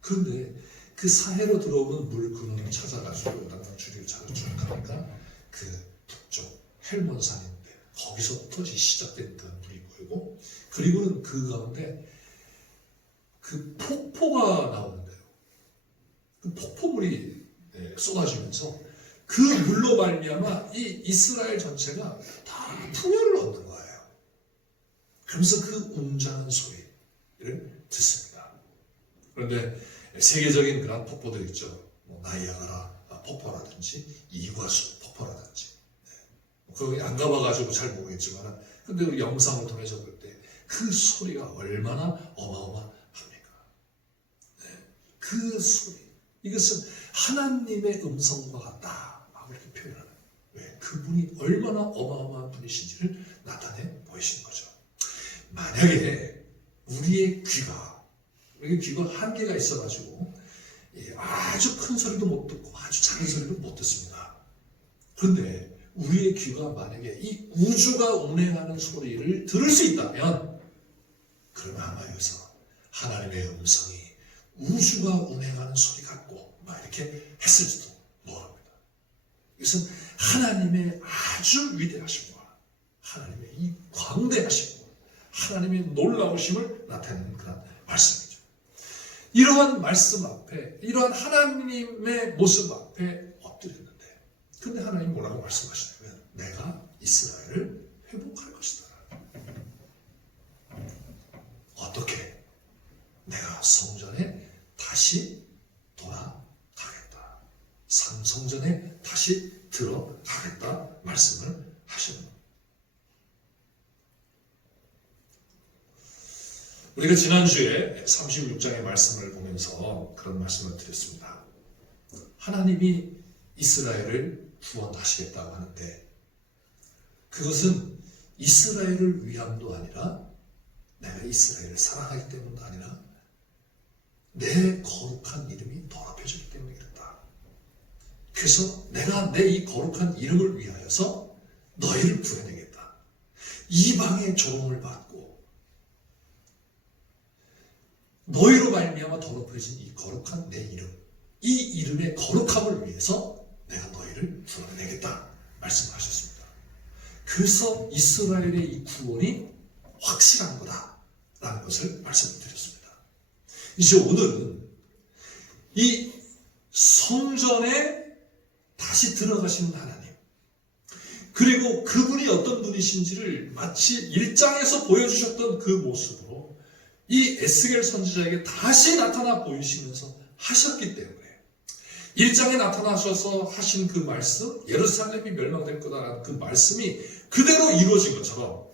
그런데 그 사해로 들어오는 물 근원을 찾아가지고 요단강 주리를 찾아 쭉 가니까 그 북쪽 헬몬산인데 거기서부터 시작된 그 물이 보이고 그리고는 그 가운데 그 폭포가 나오는데요. 그 폭포물이 쏟아지면서 그 물로 말미암아 이 이스라엘 전체가 다 풍요를 얻는 거예요. 그러면서 그 웅장한 소리를 듣습니다. 그런데 세계적인 그런 폭포들 있죠. 뭐 나이아가라 폭포라든지 이과수 폭포라든지. 거기 안 가봐가지고 잘 모르겠지만, 근데 우리 영상을 통해서 볼 때 그 소리가 얼마나 어마어마합니까? 그 소리. 이것은 하나님의 음성과 같다. 막 이렇게 표현하는. 왜? 그분이 얼마나 어마어마한 분이신지를 나타내 보이시는 거죠. 만약에 우리의 귀가 한계가 있어가지고 아주 큰 소리도 못 듣고 아주 작은 소리도 못 듣습니다. 그런데 우리의 귀가 만약에 이 우주가 운행하는 소리를 들을 수 있다면 그러면 아마 여기서 하나님의 음성이 우주가 운행하는 소리 같고 막 이렇게 했을지도 모릅니다. 이것은 하나님의 아주 위대하심과 하나님의 이 광대하심과 하나님의 놀라우심을 나타내는 그런 말씀이죠. 이러한 말씀 앞에, 이러한 하나님의 모습 앞에 엎드렸는데, 근데 하나님 뭐라고 말씀하시냐면 내가 이스라엘을 회복할 것이다. 어떻게? 내가 성전에 다시 돌아가겠다. 성전에 다시 들어가겠다 말씀을 하시는 겁니다. 우리가 지난주에 36장의 말씀을 보면서 그런 말씀을 드렸습니다. 하나님이 이스라엘을 구원하시겠다고 하는데 그것은 이스라엘을 위함도 아니라 내가 이스라엘을 사랑하기 때문도 아니라 내 거룩한 이름이 더럽혀지기 때문이겠다. 그래서 내가 내 이 거룩한 이름을 위하여서 너희를 구해내겠다. 이방의 조롱을 받고 너희로 말미암아 더럽혀진 이 거룩한 내 이름, 이 이름의 거룩함을 위해서 내가 너희를 구원해내겠다 말씀하셨습니다. 그래서 이스라엘의 이 구원이 확실한 거다라는 것을 말씀드렸습니다. 이제 오늘은 이 성전에 다시 들어가시는 하나님, 그리고 그분이 어떤 분이신지를 마치 1장에서 보여주셨던 그 모습으로 이 에스겔 선지자에게 다시 나타나 보이시면서 하셨기 때문에 1장에 나타나셔서 하신 그 말씀, 예루살렘이 멸망될 거다라는 그 말씀이 그대로 이루어진 것처럼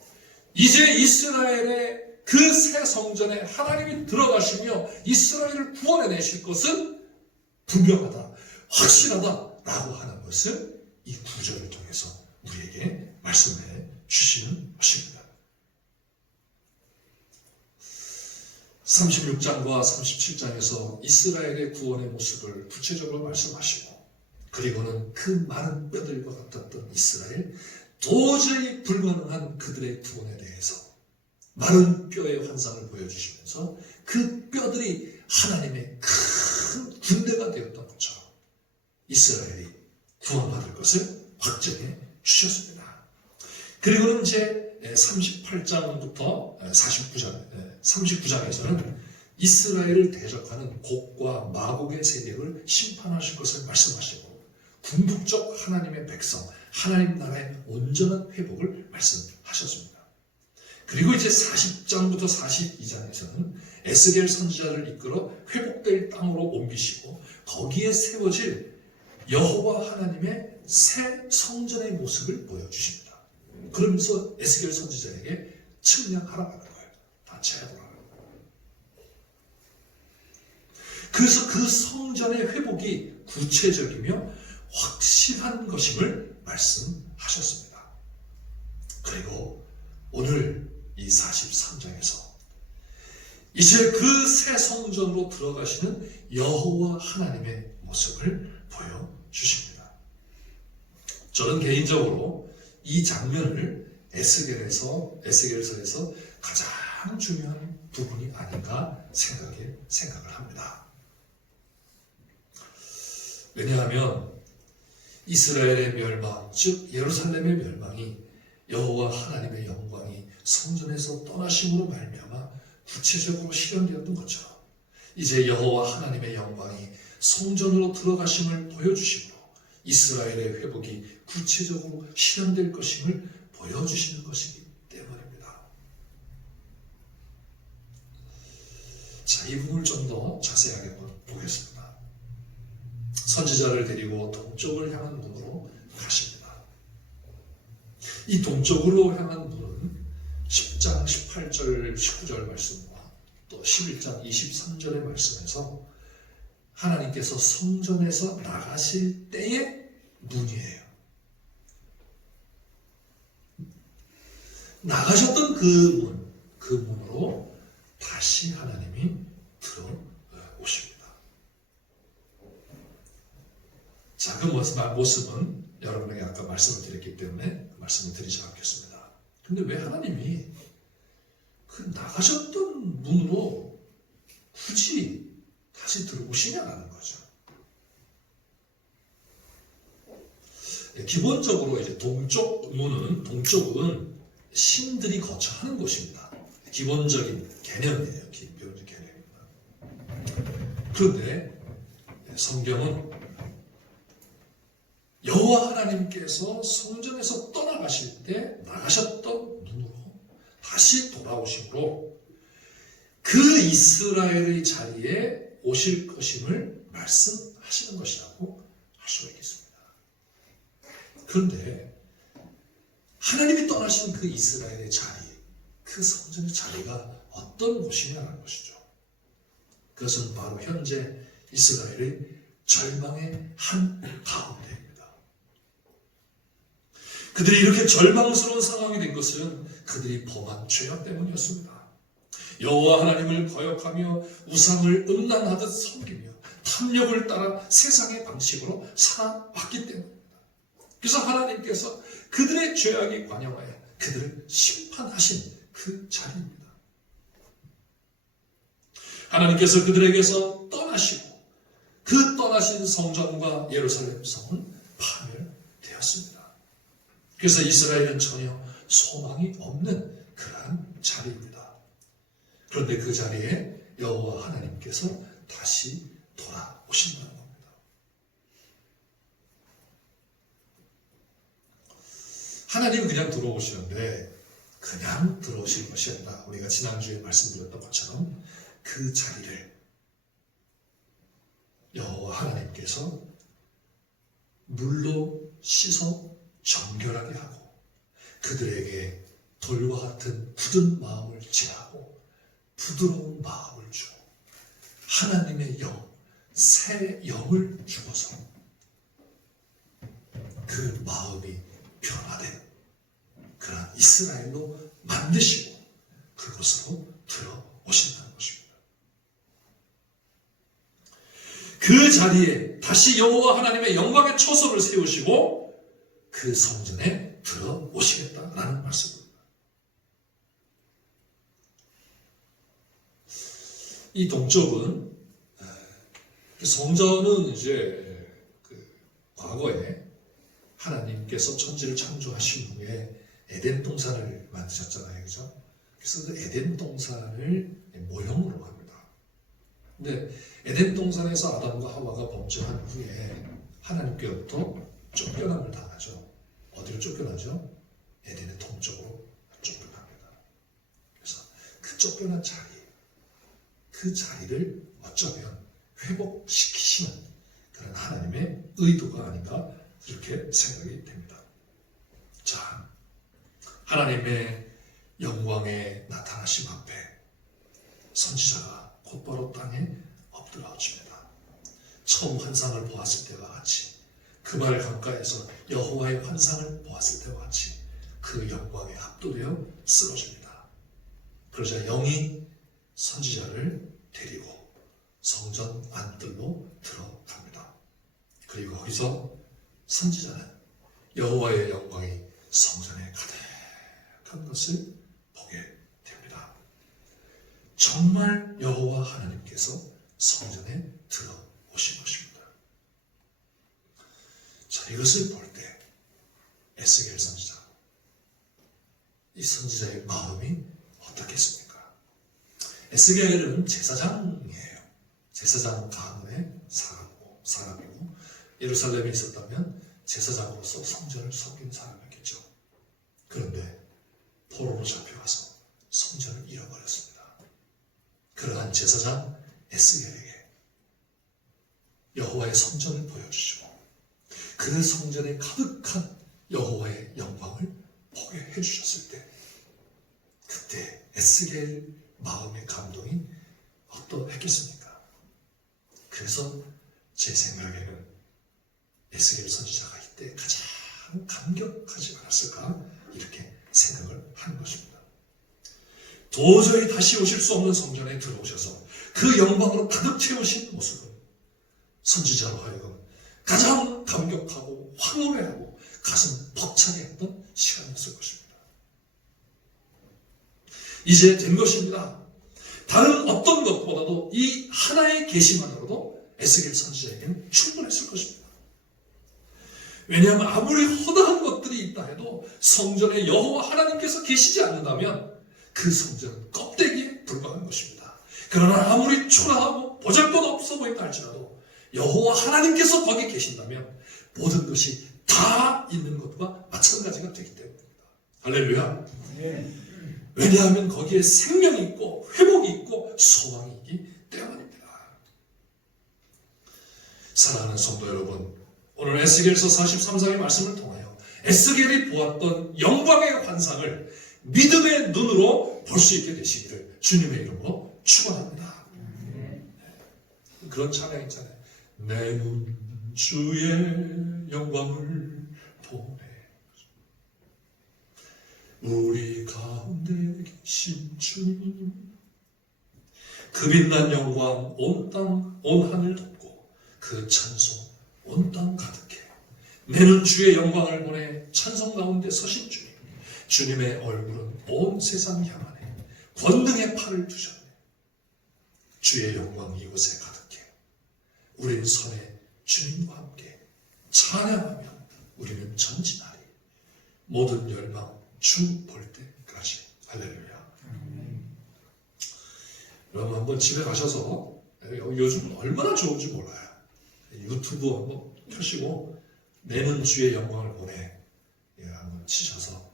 이제 이스라엘의 그 새 성전에 하나님이 들어가시며 이스라엘을 구원해내실 것은 분명하다, 확실하다라고 하는 것을 이 구절을 통해서 우리에게 말씀해 주시는 것입니다. 36장과 37장에서 이스라엘의 구원의 모습을 구체적으로 말씀하시고, 그리고는 그 많은 뼈들과 같았던 이스라엘, 도저히 불가능한 그들의 구원에 대해서 마른 뼈의 환상을 보여주시면서 그 뼈들이 하나님의 큰 군대가 되었던 것처럼 이스라엘이 구원받을 것을 확정해 주셨습니다. 그리고는 이제 38장부터 39장에서는 이스라엘을 대적하는 곡과 마곡의 세력을 심판하실 것을 말씀하시고, 궁극적 하나님의 백성, 하나님 나라의 온전한 회복을 말씀하셨습니다. 그리고 이제 40장부터 42장에서는 에스겔 선지자를 이끌어 회복될 땅으로 옮기시고 거기에 세워질 여호와 하나님의 새 성전의 모습을 보여주십니다. 그러면서 에스겔 선지자에게 측량하라는 거예요. 다 재보라는 거예요. 그래서 그 성전의 회복이 구체적이며 확실한 것임을 말씀하셨습니다. 그리고 오늘 이 43장에서 이제 그 새 성전으로 들어가시는 여호와 하나님의 모습을 보여주십니다. 저는 개인적으로 이 장면을 에스겔서에서 가장 중요한 부분이 아닌가 생각을 합니다. 왜냐하면 이스라엘의 멸망, 즉 예루살렘의 멸망이 여호와 하나님의 영광이 성전에서 떠나심으로 말미암아 구체적으로 실현되었던 것처럼 이제 여호와 하나님의 영광이 성전으로 들어가심을 보여주심으로 이스라엘의 회복이 구체적으로 실현될 것임을 보여주시는 것이기 때문입니다. 자, 이 부분을 좀 더 자세하게 한번 보겠습니다. 선지자를 데리고 동쪽을 향한 문으로 가십니다. 이 동쪽으로 향한 문은 10장 18절 19절 말씀과 또 11장 23절의 말씀에서 하나님께서 성전에서 나가실 때의 문이에요. 나가셨던 그 문으로 다시 하나님이 들어오십니다. 자, 그 모습은 여러분에게 아까 말씀을 드렸기 때문에 그 말씀을 드리지 않겠습니다. 근데 왜 하나님이 그 나가셨던 문으로 굳이 다시 들어오시냐라는 거죠. 기본적으로 이제 동쪽은 신들이 거처하는 곳입니다. 기본적인 개념이에요. 기본적인 개념입니다. 그런데 성경은 여호와 하나님께서 성전에서 떠나가실 때 나가셨던 문으로 다시 돌아오심으로 그 이스라엘의 자리에 오실 것임을 말씀하시는 것이라고 할 수가 있겠습니다. 그런데 하나님이 떠나신 그 이스라엘의 자리, 그 성전의 자리가 어떤 곳이냐는 것이죠. 그것은 바로 현재 이스라엘의 절망의 한 가운데입니다. 그들이 이렇게 절망스러운 상황이 된 것은 그들이 범한 죄악 때문이었습니다. 여호와 하나님을 거역하며 우상을 음란하듯 섬기며 탐욕을 따라 세상의 방식으로 살아왔기 때문입니다. 그래서 하나님께서 그들의 죄악이 관영하여 그들을 심판하신 그 자리입니다. 하나님께서 그들에게서 떠나시고 그 떠나신 성전과 예루살렘 성은 파멸되었습니다. 그래서 이스라엘은 전혀 소망이 없는 그러한 자리입니다. 그런데 그 자리에 여호와 하나님께서 다시 돌아오신다는 겁니다. 하나님은 그냥 들어오시는데 그냥 들어오실 것이 아니라 우리가 지난주에 말씀드렸던 것처럼 그 자리를 여호와 하나님께서 물로 씻어 정결하게 하고 그들에게 돌과 같은 굳은 마음을 제하고 부드러운 마음을 주고 하나님의 영, 새 영을 주어서 그 마음이 변화된 그런 이스라엘로 만드시고 그곳으로 들어오신다는 것입니다. 그 자리에 다시 여호와 하나님의 영광의 처소를 세우시고 그 성전에 들어오시겠다라는 말씀입니다. 이 동쪽은 성전은 이제 과거에 하나님께서 천지를 창조하신 후에 에덴 동산을 만드셨잖아요, 그죠? 그래서 그 에덴 동산을 모형으로 합니다. 근데 에덴 동산에서 아담과 하와가 범죄한 후에 하나님께로부터 쫓겨남을 당하죠. 어디로 쫓겨나죠? 에덴의 동쪽으로 쫓겨납니다. 그래서 그 쫓겨난 자리, 그 자리를 어쩌면 회복시키시는 그런 하나님의 의도가 아닌가 이렇게 생각이 됩니다. 자, 하나님의 영광에 나타나심 앞에 선지자가 곧바로 땅에 엎드러집니다. 처음 환상을 보았을 때와 같이 그 말 강가에서 여호와의 환상을 보았을 때와 같이 그 영광에 압도되어 쓰러집니다. 그러자 영이 선지자를 데리고 성전 안뜰로 들어갑니다. 그리고 거기서 선지자는 여호와의 영광이 성전에 가득한 것을 보게 됩니다. 정말 여호와 하나님께서 성전에 들어오신 것입니다. 자, 이것을 볼 때 에스겔 선지자, 이 선지자의 마음이 어떻겠습니까? 에스겔은 제사장이에요. 제사장 가문의 사람이고 예루살렘에 있었다면 제사장으로서 성전을 섬긴 사람이었겠죠. 그런데 포로로 잡혀가서 성전을 잃어버렸습니다. 그러한 제사장 에스겔에게 여호와의 성전을 보여주시고 그 성전에 가득한 여호와의 영광을 보게 해주셨을 때 그때 에스겔 마음의 감동이 어떠했겠습니까? 그래서 제 생각에는 에스겔 선지자가 이때 가장 감격하지 않았을까 이렇게 생각을 하는 것입니다. 도저히 다시 오실 수 없는 성전에 들어오셔서 그 영광으로 가득 채우신 모습은 선지자로 하여금 가장 감격하고 황홀해하고 가슴 벅차게 했던 시간이었을 것입니다. 이제 된 것입니다. 다른 어떤 것보다도 이 하나의 계시만으로도 에스겔 선지자에게는 충분했을 것입니다. 왜냐하면 아무리 허다한 것들이 있다 해도 성전에 여호와 하나님께서 계시지 않는다면 그 성전은 껍데기에 불과한 것입니다. 그러나 아무리 초라하고 보잘것없어 보인다 할지라도 여호와 하나님께서 거기 계신다면 모든 것이 다 있는 것과 마찬가지가 되기 때문입니다. 할렐루야. 왜냐하면 거기에 생명이 있고 회복이 있고 소망이 있기 때문입니다. 사랑하는 성도 여러분, 오늘 에스겔서 43장의 말씀을 통하여 에스겔이 보았던 영광의 환상을 믿음의 눈으로 볼 수 있게 되시기를 주님의 이름으로 축원합니다. 그런 찬양 있잖아요. 내 눈 주의 영광을 보네. 우리 가운데 계신 주님, 그 빛난 영광 온 땅, 온 하늘 덮고 그 찬송 온 땅 가득해. 내는 주의 영광을 보내 찬송 가운데 서신 주님, 주님의 얼굴은 온 세상 향하네. 권능의 팔을 두셨네. 주의 영광이 이곳에 가득해. 우리는 선에 주님과 함께 찬양하며 우리는 전진하리. 모든 열망 주 볼 때까지. 할렐루야. 여러분 한번 집에 가셔서, 요즘 얼마나 좋은지 몰라요. 유튜브 한번 켜시고 내는 주의 영광을 보내, 한번 치셔서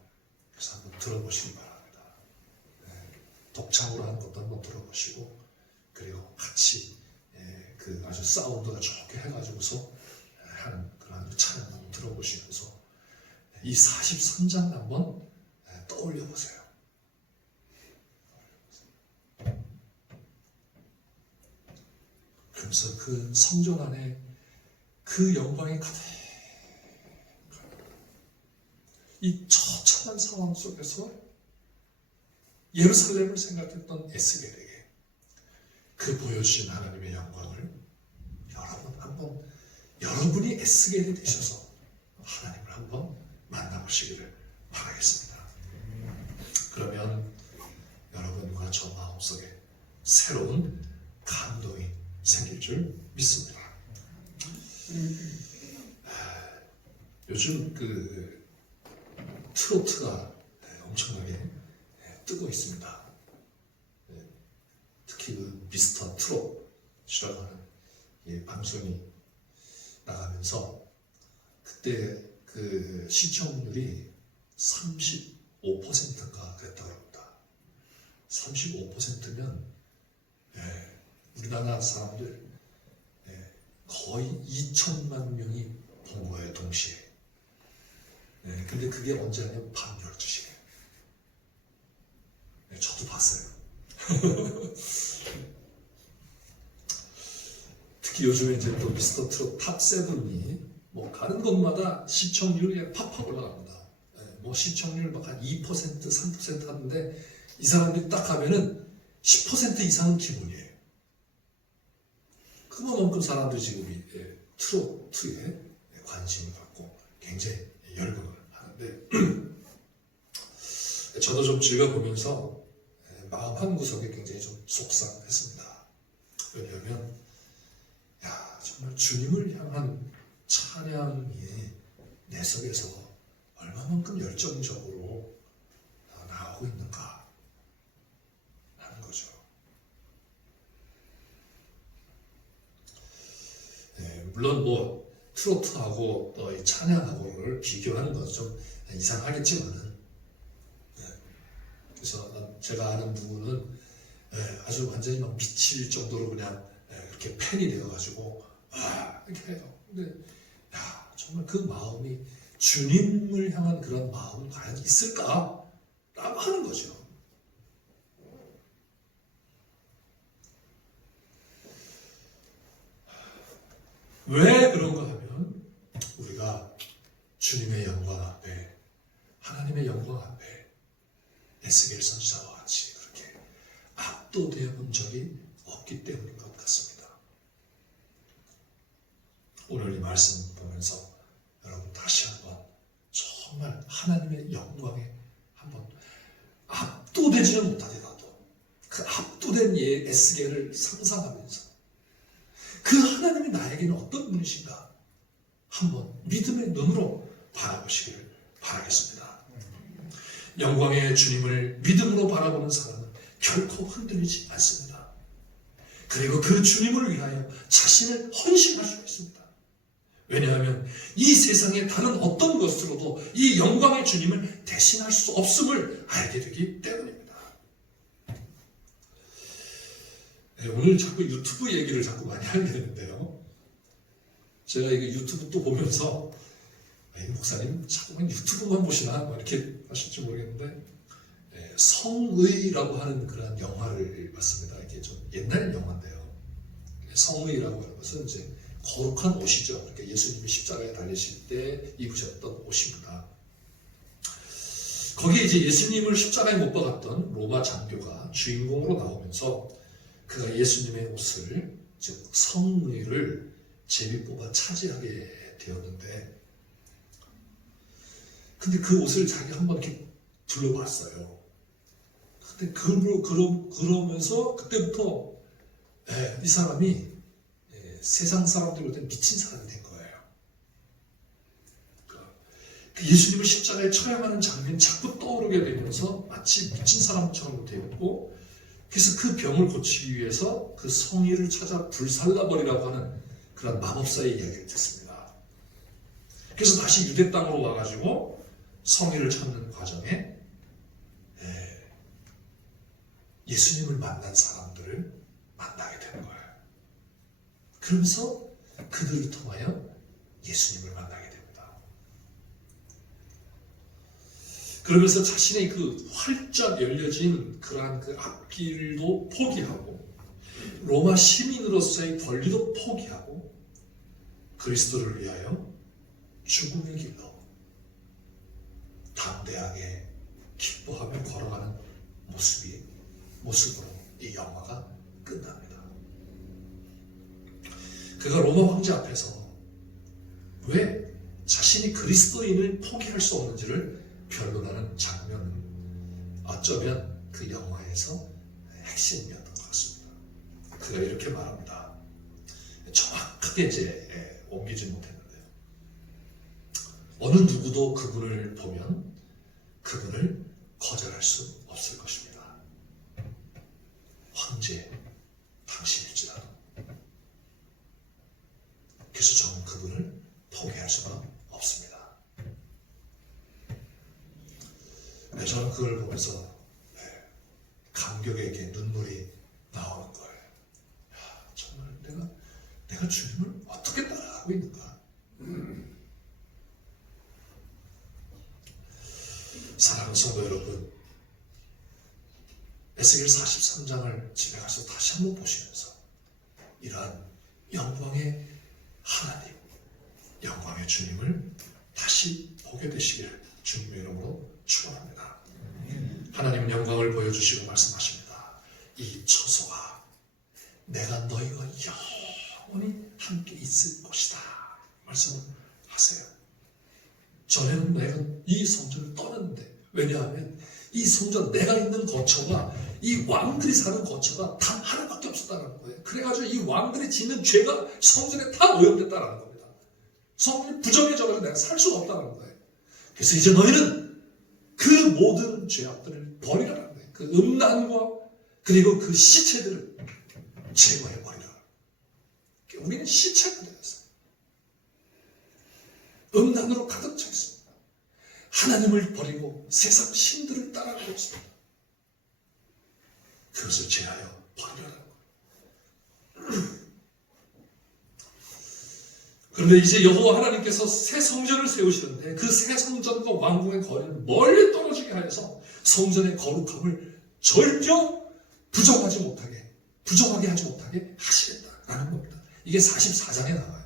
그래서 한번 들어보시기 바랍니다. 독창으로 하는 것도 한번 들어보시고, 그리고 같이 그 아주 사운드가 좋게 해가지고서 하는 그런 찬양 한번 들어보시면서 이 43장 한번 떠올려 보세요. 그러면서 그 성전 안에 그 영광이 가득, 이 처참한 상황 속에서 예루살렘을 생각했던 에스겔에게 그 보여주신 하나님의 영광을 여러분 한번, 여러분이 에스겔이 되셔서 하나님을 한번 만나보시기를 바라겠습니다. 그러면 여러분과 저 마음속에 새로운 감동이 생길 줄 믿습니다. 요즘 그 트로트가 엄청나게 뜨고 있습니다. 특히 그 미스터 트롯이라고 하는 방송이 나가면서 그때 그 시청률이 35%인가 그랬다고 합니다. 35%면 우리나라 사람들 거의 2천만 명이 본 거예요, 동시에. 근데 그게 언제냐면 밤 12시에. 저도 봤어요. 특히 요즘에 이제 또 미스터 트롯 탑7이 뭐 가는 곳마다 시청률이 팍팍 올라갑니다. 뭐 시청률 막 한 2%, 3% 하는데 이 사람들이 딱 가면은 10% 이상은 기본이에요. 그만큼 사람들이 지금 이 트로트에 관심을 갖고 굉장히 열광을 하는데 저도 좀 즐겨보면서 마음 한 구석에 굉장히 좀 속상했습니다. 왜냐하면 정말 주님을 향한 찬양이 내 속에서 얼마만큼 열정적으로 나오고 있는가 하는 거죠. 물론 뭐 트로트하고 또 이 찬양하고를 비교하는 건 좀 이상하겠지만은, 그래서 제가 아는 누구는 아주 완전히 막 미칠 정도로 그냥 이렇게 팬이 되어가지고 이렇게 해요. 근데 정말 그 마음이 주님을 향한 그런 마음은 과연 있을까? 라고 하는 거죠. 왜 그런가 하면 우리가 주님의 영광 앞에, 하나님의 영광 앞에 에스겔 선지자와 같이 그렇게 압도되어 본 적이 없기 때문인 것 같습니다. 오늘 이 말씀 보면서 여러분 다시 한번 정말 하나님의 영광에 한번 압도되지는 못하더라도 그 압도된 에스겔을 상상하면서 그 하나님이 나에게는 어떤 분이신가 한번 믿음의 눈으로 바라보시기를 바라겠습니다. 영광의 주님을 믿음으로 바라보는 사람은 결코 흔들리지 않습니다. 그리고 그 주님을 위하여 자신을 헌신할 수 있습니다. 왜냐하면 이 세상의 다른 어떤 것으로도 이 영광의 주님을 대신할 수 없음을 알게 되기 때문입니다. 오늘 자꾸 유튜브 얘기를 자꾸 많이 하게 되는데요. 제가 이게 유튜브 또 보면서 목사님 자꾸만 유튜브만 보시나 이렇게 하실지 모르겠는데, 성의라고 하는 그런 영화를 봤습니다. 이게 좀 옛날 영화인데요. 성의라고 하는 것은 이제 거룩한 옷이죠. 그러니까 예수님이 십자가에 달리실 때 입으셨던 옷입니다. 거기에 이제 예수님을 십자가에 못 박았던 로마 장교가 주인공으로 나오면서 그가 예수님의 옷을, 즉 성의를 제비 뽑아 차지하게 되었는데, 근데 그 옷을 자기가 한번 이렇게 둘러봤어요. 근데 그러면서 그때부터 이 사람이 세상 사람들이 볼 때 미친 사람이 된 거예요. 그 예수님을 십자가에 처형하는 장면이 자꾸 떠오르게 되면서 마치 미친 사람처럼 되었고, 그래서 그 병을 고치기 위해서 그 성의를 찾아 불살라버리라고 하는 그런 마법사의 이야기를 듣습니다. 그래서 다시 유대 땅으로 와가지고 성의를 찾는 과정에 예수님을 만난 사람들을 만나게 되는 거예요. 그러면서 그들을 통하여 예수님을 만나게 됩니다. 그러면서 자신의 그 활짝 열려진 그러한 그 앞길도 포기하고, 로마 시민으로서의 권리도 포기하고, 그리스도를 위하여 죽음의 길로 담대하게 기뻐하며 걸어가는 모습으로 이 영화가 끝납니다. 그가 로마 황제 앞에서 왜 자신이 그리스도인을 포기할 수 없는지를 변론하는 장면은 어쩌면 그 영화에서 핵심이었던 것 같습니다. 그가 이렇게 말합니다. 정확하게 이제 옮기지 못했는데요. 어느 누구도 그분을 보면 그분을 거절할 수 없을 것입니다. 황제, 당신일지라도. 그래서 저는 그분을 포기할 수가 없습니다. 저는 그걸 보면서 감격에게 눈물이 나오는 거예요. 야, 정말 내가 주님을 어떻게 따라가고 있는가? 사랑하는 성도 여러분, 에스겔 43장을 집에 가서 다시 한번 보시면서 이러한 영광의 하나님, 영광의 주님을 다시 보게 되시기를 주님의 이름으로 축원합니다. 하나님은 영광을 보여주시고 말씀하십니다. 이 처소가 내가 너희와 영원히 함께 있을 것이다 말씀을 하세요. 전에는 내가 이 성전을 떠났는데, 왜냐하면 이 성전, 내가 있는 거처가, 이 왕들이 사는 거처가 단 하나밖에 없었다는 거예요. 그래가지고 이 왕들이 짓는 죄가 성전에 다 오염됐다는 겁니다. 성전이 부정해져가지고 내가 살 수가 없다는 거예요. 그래서 이제 너희는 그 모든 죄악들을 버리라는 거예요. 그 음란과 그리고 그 시체들을 제거해버리라. 우리는 시체가 되었어요. 음란으로 가득 차 있습니다. 하나님을 버리고 세상 신들을 따라가고 있습니다. 그것을 제하여 버리라는 거예요. 그런데 이제 여호와 하나님께서 새 성전을 세우시는데, 그 새 성전과 왕궁의 거리는 멀리 떨어지게 하여서 성전의 거룩함을 절대 부정하게 하지 못하게 하시겠다라는 겁니다. 이게 44장에 나와요.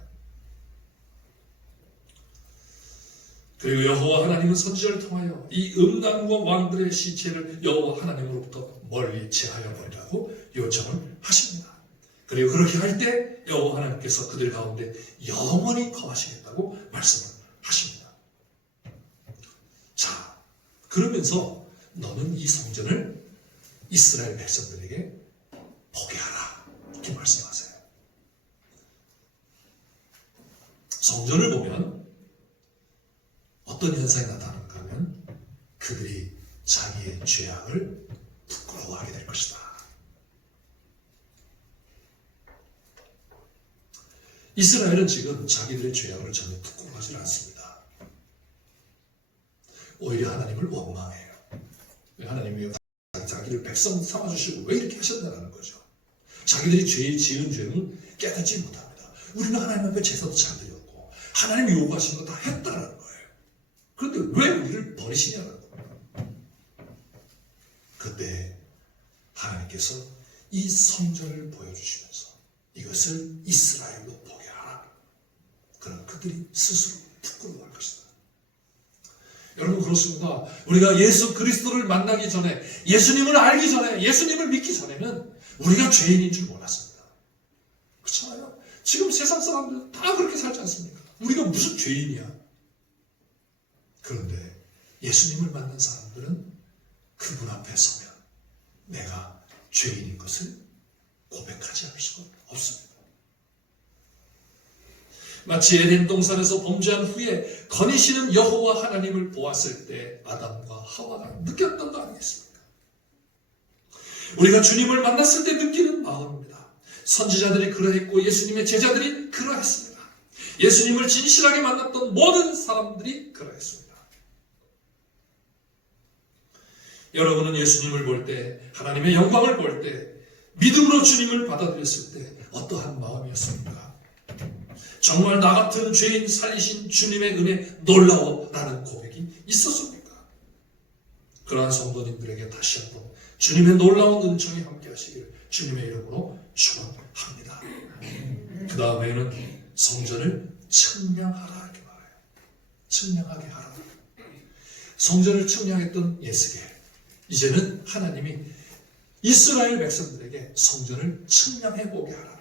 그리고 여호와 하나님은 선지자를 통하여 이 음란과 왕들의 시체를 여호와 하나님으로부터 멀리 제하여 버리라고 요청을 하십니다. 그리고 그렇게 할 때 여호와 하나님께서 그들 가운데 영원히 거하시겠다고 말씀을 하십니다. 자, 그러면서 너는 이 성전을 이스라엘 백성들에게 포기하라 이렇게 말씀하세요. 성전을 보면 어떤 현상이 나타나는가 하면 그들이 자기의 죄악을 부끄러워하게 될 것이다. 이스라엘은 지금 자기들의 죄악을 전혀 부끄러워하지 않습니다. 오히려 하나님을 원망해요. 하나님이 자기를 백성 삼아주시고 왜 이렇게 하셨나라는 거죠. 자기들이 지은 죄는 깨닫지 못합니다. 우리는 하나님 앞에 제사도 잘 드렸고 하나님이 요구하시는 거 다 했다라는 거예요. 그런데 왜 우리를 버리시냐는 거예요. 그때 하나님께서 이 성전을 보여주시면서 이것을 이스라엘로 보게 하라. 그럼 그들이 스스로 부끄러워할 것이다. 여러분 그렇습니다. 우리가 예수 그리스도를 만나기 전에, 예수님을 알기 전에, 예수님을 믿기 전에는 우리가 죄인인 줄 몰랐습니다. 그렇잖아요. 지금 세상 사람들 다 그렇게 살지 않습니까? 우리가 무슨 죄인이야. 그런데 예수님을 만난 사람들은 그분 앞에 서면 내가 죄인인 것을 고백하지 않을 수가 없습니다. 마치 에덴 동산에서 범죄한 후에 거니시는 여호와 하나님을 보았을 때 아담과 하와가 느꼈던 거 아니겠습니까? 우리가 주님을 만났을 때 느끼는 마음입니다. 선지자들이 그러했고 예수님의 제자들이 그러했습니다. 예수님을 진실하게 만났던 모든 사람들이 그러했습니다. 여러분은 예수님을 볼 때, 하나님의 영광을 볼 때, 믿음으로 주님을 받아들였을 때 어떠한 마음이었습니까? 정말 나 같은 죄인 살리신 주님의 은혜 놀라워라는 고백이 있었습니까? 그러한 성도님들에게 다시 한번 주님의 놀라운 은총이 함께 하시길 주님의 이름으로 축원합니다. 그 다음에는 성전을 측량하라 이렇게 말해요. 측량하게 하라. 성전을 측량했던 예스겔, 이제는 하나님이 이스라엘 백성들에게 성전을 측량해 보게 하라.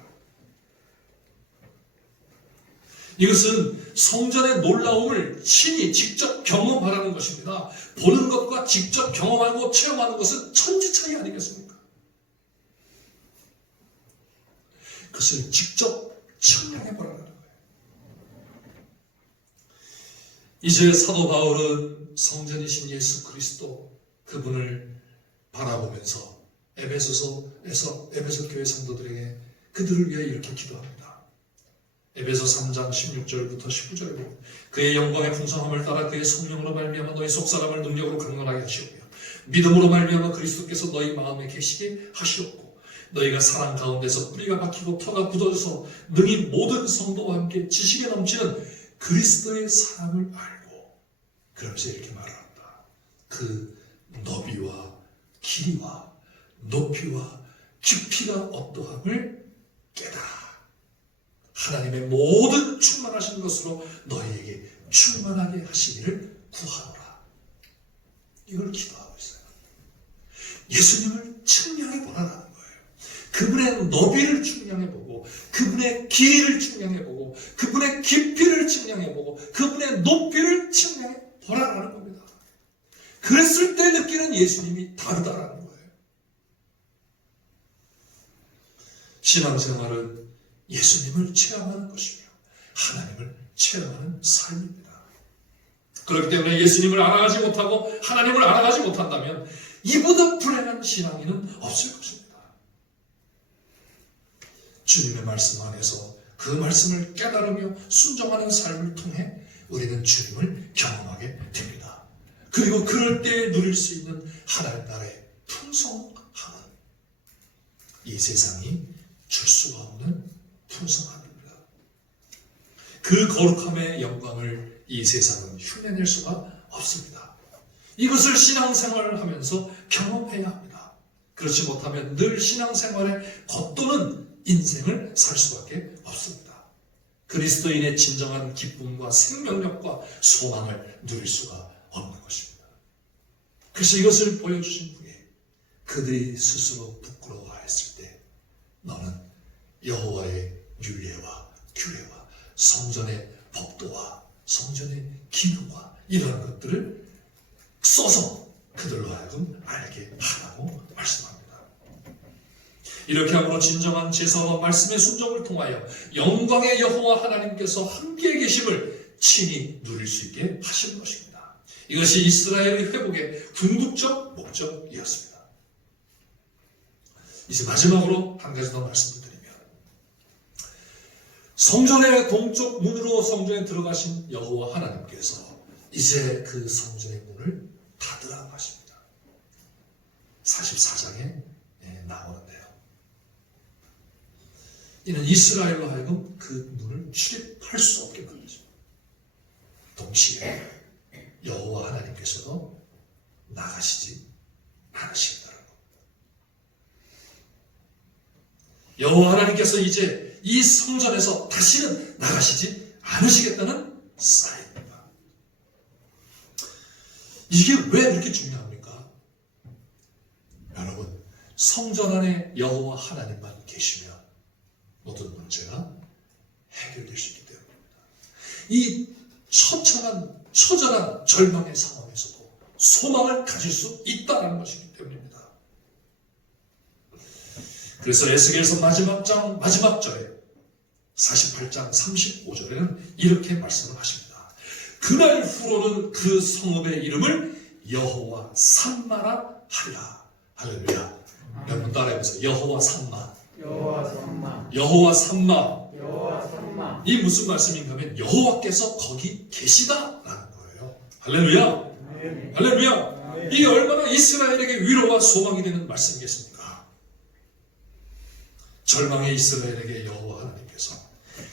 이것은 성전의 놀라움을 친히 직접 경험하라는 것입니다. 보는 것과 직접 경험하고 체험하는 것은 천지차이 아니겠습니까? 그것을 직접 측량해 보라는 거예요. 이제 사도 바울은 성전이신 예수 그리스도 그분을 바라보면서 에베소 교회 성도들에게 그들을 위해 이렇게 기도합니다. 에베소 3장 16절부터 19절에 보면 그의 영광의 풍성함을 따라 그의 성령으로 말미암아 너희 속사람을 능력으로 강건하게 하시오며 믿음으로 말미암아 그리스도께서 너희 마음에 계시게 하시옵고 너희가 사랑 가운데서 뿌리가 박히고 터가 굳어져서 능히 모든 성도와 함께 지식에 넘치는 그리스도의 사랑을 알고, 그러면서 이렇게 말합니다. 그 너비와 길이와 높이와 깊이가 어떠함을 깨달아 하나님의 모든 충만하신 것으로 너희에게 충만하게 하시기를 구하노라. 이걸 기도하고 있어요. 예수님을 측량해 보라라는 거예요. 그분의 너비를 측량해 보고, 그분의 길이를 측량해 보고, 그분의 깊이를 측량해 보고, 그분의 높이를 측량해 보라라는 겁니다. 그랬을 때 느끼는 예수님이 다르다라는 거예요. 신앙생활은 예수님을 체험하는 것이며 하나님을 체험하는 삶입니다. 그렇기 때문에 예수님을 알아가지 못하고 하나님을 알아가지 못한다면 이보다 불행한 신앙인은 없을 것입니다. 주님의 말씀 안에서 그 말씀을 깨달으며 순종하는 삶을 통해 우리는 주님을 경험하게 됩니다. 그리고 그럴 때 누릴 수 있는 하나님 나라의 풍성함은 이 세상이 줄 수가 없는 풍성함입니다. 그 거룩함의 영광을 이 세상은 흉내낼 수가 없습니다. 이것을 신앙생활을 하면서 경험해야 합니다. 그렇지 못하면 늘 신앙생활에 겉도는 인생을 살 수밖에 없습니다. 그리스도인의 진정한 기쁨과 생명력과 소망을 누릴 수가 없는 것입니다. 그래서 이것을 보여주신 후에 그들이 스스로 부끄러워했을 때 너는 여호와의 율례와 규례와 성전의 법도와 성전의 기능과 이런 것들을 써서 그들로 하여금 알게 하라고 말씀합니다. 이렇게 함으로 진정한 제사와 말씀의 순종을 통하여 영광의 여호와 하나님께서 함께 계심을 친히 누릴 수 있게 하시는 것입니다. 이것이 이스라엘의 회복의 궁극적 목적이었습니다. 이제 마지막으로 한 가지 더 말씀드리면, 성전의 동쪽 문으로 성전에 들어가신 여호와 하나님께서 이제 그 성전의 문을 닫으라고 하십니다. 44장에 나오는데요. 이는 이스라엘로 하여금 그 문을 출입할 수 없게 그러죠. 동시에 여호와 하나님께서도 나가시지 않으시겠다는 겁니다. 여호와 하나님께서 이제 이 성전에서 다시는 나가시지 않으시겠다는 사인입니다. 이게 왜 이렇게 중요합니까? 여러분, 성전 안에 여호와 하나님만 계시면 모든 문제가 해결될 수 있기 때문입니다. 이 처절한 절망의 상황에서도 소망을 가질 수 있다는 것이기 때문입니다. 그래서 에스겔서 마지막 절에 48장 35절에는 이렇게 말씀을 하십니다. 그날 후로는 그 성읍의 이름을 여호와 산마라 하리라. 할렐루야. 여러분 따라해보세요. 여호와 산마. 여호와 삼마 여호와 산마. 여호와 삼마 이 무슨 말씀인가 하면 여호와께서 거기 계시다라는 거예요. 할렐루야. 아멘. 할렐루야. 이게 얼마나 이스라엘에게 위로와 소망이 되는 말씀이겠습니까? 절망의 이스라엘에게 여호와 하나님께서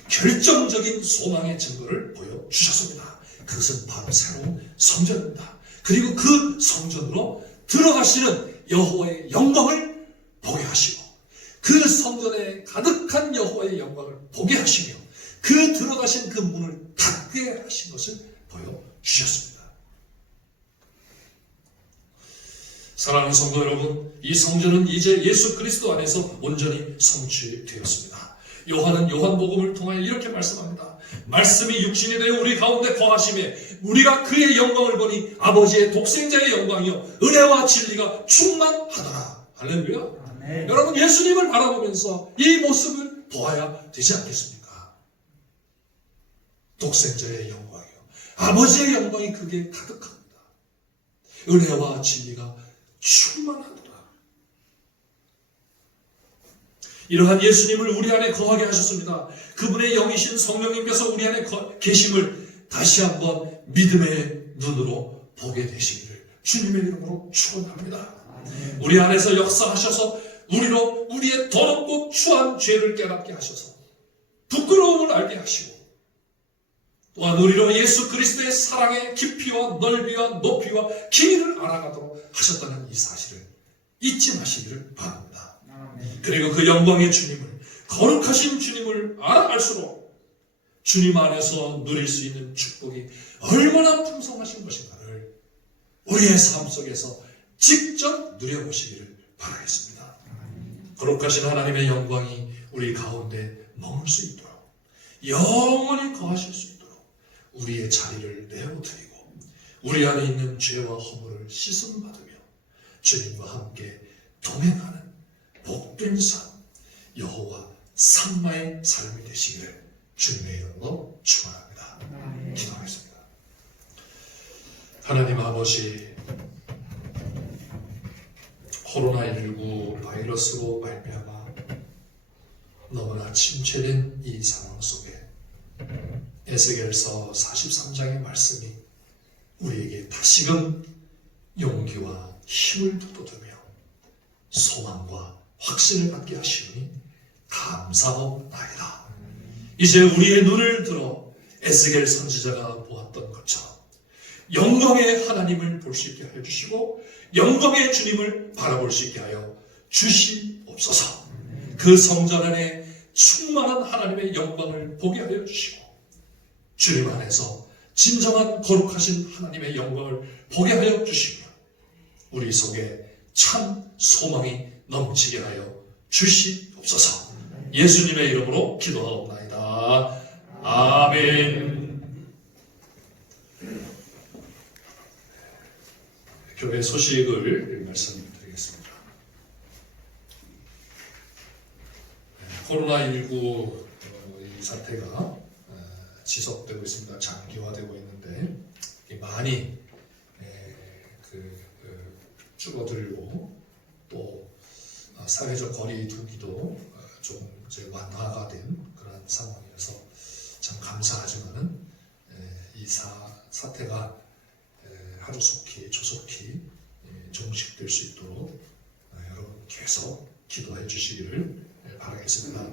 결정적인 소망의 증거를 보여주셨습니다. 그것은 바로 새로운 성전입니다. 그리고 그 성전으로 들어가시는 여호와의 영광을 보게 하시고 그 성전에 가득한 여호와의 영광을 보게 하시며 그 들어가신 그 문을 닫게 하신 것을 보여주셨습니다. 사랑하는 성도 여러분, 이 성전은 이제 예수 그리스도 안에서 온전히 성취되었습니다. 요한은 요한복음을 통하여 이렇게 말씀합니다. 말씀이 육신이 되어 우리 가운데 거하심에 우리가 그의 영광을 보니 아버지의 독생자의 영광이요 은혜와 진리가 충만하더라. 할렐루야. 아멘. 여러분, 예수님을 바라보면서 이 모습을 보아야 되지 않겠습니까? 독생자의 영광이요 아버지의 영광이 그게 가득합니다. 은혜와 진리가 충만하더라. 이러한 예수님을 우리 안에 거하게 하셨습니다. 그분의 영이신 성령님께서 우리 안에 계심을 다시 한번 믿음의 눈으로 보게 되시기를 주님의 이름으로 축원합니다. 우리 안에서 역사하셔서 우리의 더럽고 추한 죄를 깨닫게 하셔서 부끄러움을 알게 하시고 또한 우리로 예수 그리스도의 사랑의 깊이와 넓이와 높이와 길이를 알아가도록 하셨다는 이 사실을 잊지 마시기를 바랍니다. 아멘. 그리고 그 영광의 주님을, 거룩하신 주님을 알아갈수록 주님 안에서 누릴 수 있는 축복이 얼마나 풍성하신 것인가를 우리의 삶 속에서 직접 누려보시기를 바라겠습니다. 거룩하신 하나님의 영광이 우리 가운데 머물 수 있도록 영원히 거하실 수 있도록 우리의 자리를 내어드리고 우리 안에 있는 죄와 허물을 씻음받으며 주님과 함께 동행하는 복된 삶, 여호와 산마의 삶이 되시기를 주님의 이름으로 축원합니다. 기도하겠습니다. 하나님 아버지, 코로나19 바이러스로 말미암아 너무나 침체된 이 상황 속에 에스겔서 43장의 말씀이 우리에게 다시금 용기와 힘을 돋우며 소망과 확신을 갖게 하시니 감사하옵나이다. 이제 우리의 눈을 들어 에스겔 선지자가 보았던 것처럼 영광의 하나님을 볼 수 있게 하여 주시고 영광의 주님을 바라볼 수 있게 하여 주시옵소서. 그 성전 안에 충만한 하나님의 영광을 보게 하여 주시고 주님 안에서 진정한 거룩하신 하나님의 영광을 보게 하여 주시며 우리 속에 참 소망이 넘치게 하여 주시옵소서. 예수님의 이름으로 기도하옵나이다. 아멘. 교회 소식을 말씀드리겠습니다. 코로나19 이 사태가 지속되고 있습니다. 장기화되고 있는데 많이 줄어들고 또 사회적 거리 두기도 좀 이제 완화가 된 그런 상황이어서 참 감사하지만은 이 사태가 하루속히 조속히 종식될 수 있도록 여러분 계속 기도해 주시기를 바라겠습니다.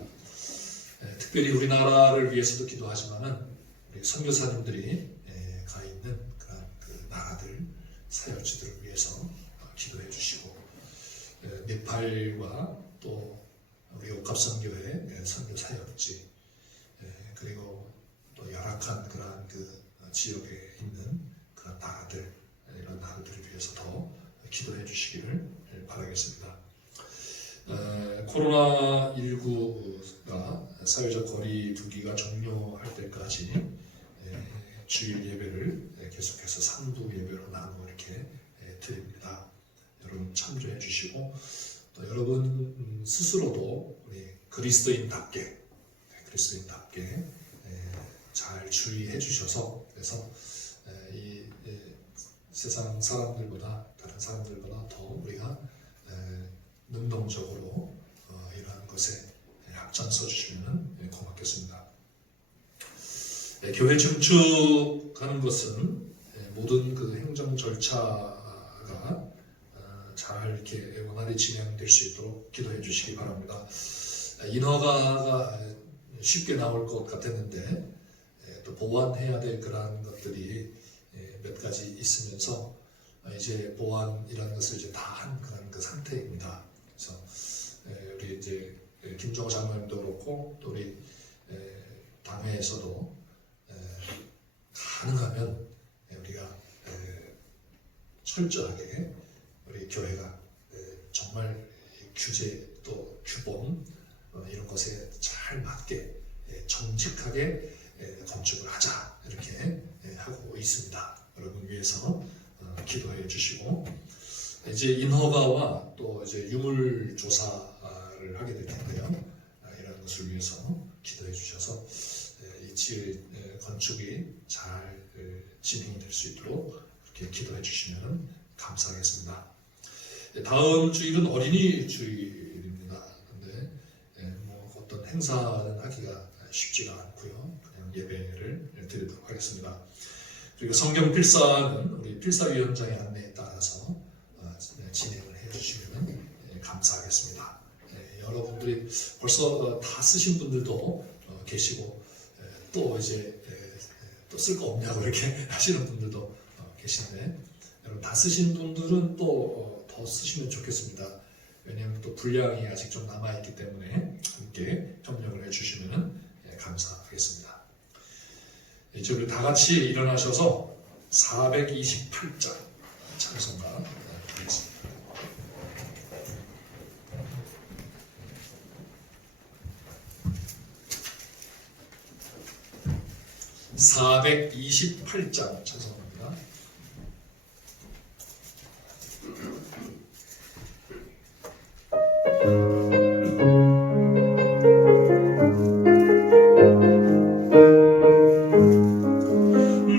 특별히 우리나라를 위해서도 기도하지만은 우리 선교사님들이 가 있는 그런 그 나라들 사역지들을 위해서 기도해 주시고 네팔과 또 우리 옥합선교회 선교 사역지 그리고 또 열악한 그런 그 지역에 있는 그런 나라들 이런 아들들을 위해서 더 기도해 주시기를 바라겠습니다. 코로나19가 사회적 거리 두기가 종료할 때까지 주일 예배를 계속해서 3부 예배로 나누어 이렇게 드립니다. 여러분 참조해 주시고 또 여러분 스스로도 우리 그리스도인답게 잘 주의해 주셔서 그래서 이 세상 사람들보다 다른 사람들보다 더 우리가 능동적으로 이러한 것에 앞장서 주시면 고맙겠습니다. 교회 증축하는 것은 모든 그 행정 절차가 잘 이렇게 원활히 진행될 수 있도록 기도해 주시기 바랍니다. 인허가가 쉽게 나올 것 같았는데 또 보완해야 될 그러한 것들이 몇 가지 있으면서 이제 보완이라는 것을 이제 다 한 그런 그 상태입니다. 그래서 우리 이제 김종호 장로님도 그렇고 또 우리 당회에서도 가능하면 우리가 철저하게 우리 교회가 정말 규제 또 규범 이런 것에 잘 맞게 정직하게 건축을 하자 이렇게 하고 있습니다. 여러분 위해서 기도해 주시고 이제 인허가와 또 이제 유물 조사를 하게 될 텐데요. 이런 것을 위해서 기도해 주셔서 이 지의 건축이 잘 진행이 될 수 있도록 이렇게 기도해 주시면 감사하겠습니다. 다음 주일은 어린이 주일입니다. 근데 뭐 어떤 행사는 하기가 쉽지가 않고요. 그냥 예배를 드리도록 하겠습니다. 그리고 성경 필사는 우리 필사위원장의 안내에 따라서 진행을 해주시면 감사하겠습니다. 여러분들이 벌써 다 쓰신 분들도 계시고 또 이제 또 쓸 거 없냐고 이렇게 하시는 분들도 계신데 여러분 다 쓰신 분들은 또 더 쓰시면 좋겠습니다. 왜냐하면 또 분량이 아직 좀 남아있기 때문에 함께 협력을 해주시면 감사하겠습니다. 이제 우리 다 같이 일어나셔서 428장 찬송가 드리겠습니다. (428장) 찬송합니다.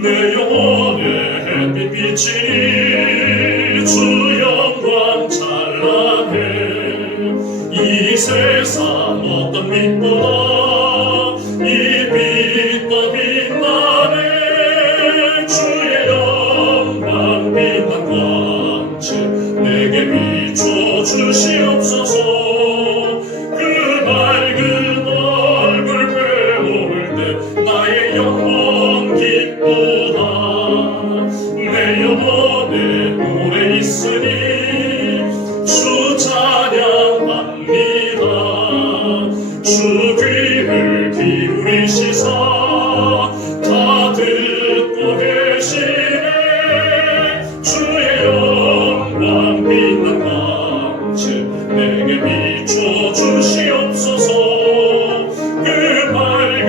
내 영혼의 햇빛 비치니 주 영광 찬란해 이 세상 어떤 빛보다 이 빛도 빛나네 주의 영광 빛난 광채 내게 비춰 주시옵소서 그 밝은 얼굴 배울 때 나의 영혼 기쁘다 내 영혼에 오래 있으니 주 찬양합니다 주 귀를 기울이시사 다 듣고 계시네 주의 영광 빛난 광채 내게 비춰 주시옵소서 그 밝은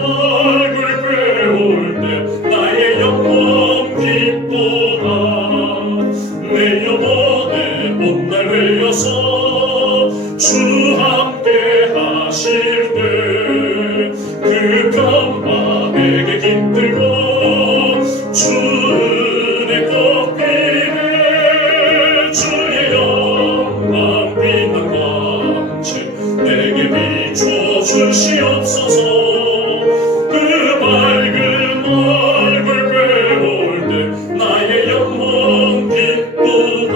얼굴 배울 때 나의 영혼 기쁘다 내 영혼에 온날 흘려서 주 함께 하실 때 그 평화 내게 깃들고 주 은혜 꺾이네 주의 영광 빛난 광채 내게 비춰 주시옵소서 그 밝은 얼굴 배울 때 나의 영혼 기쁘다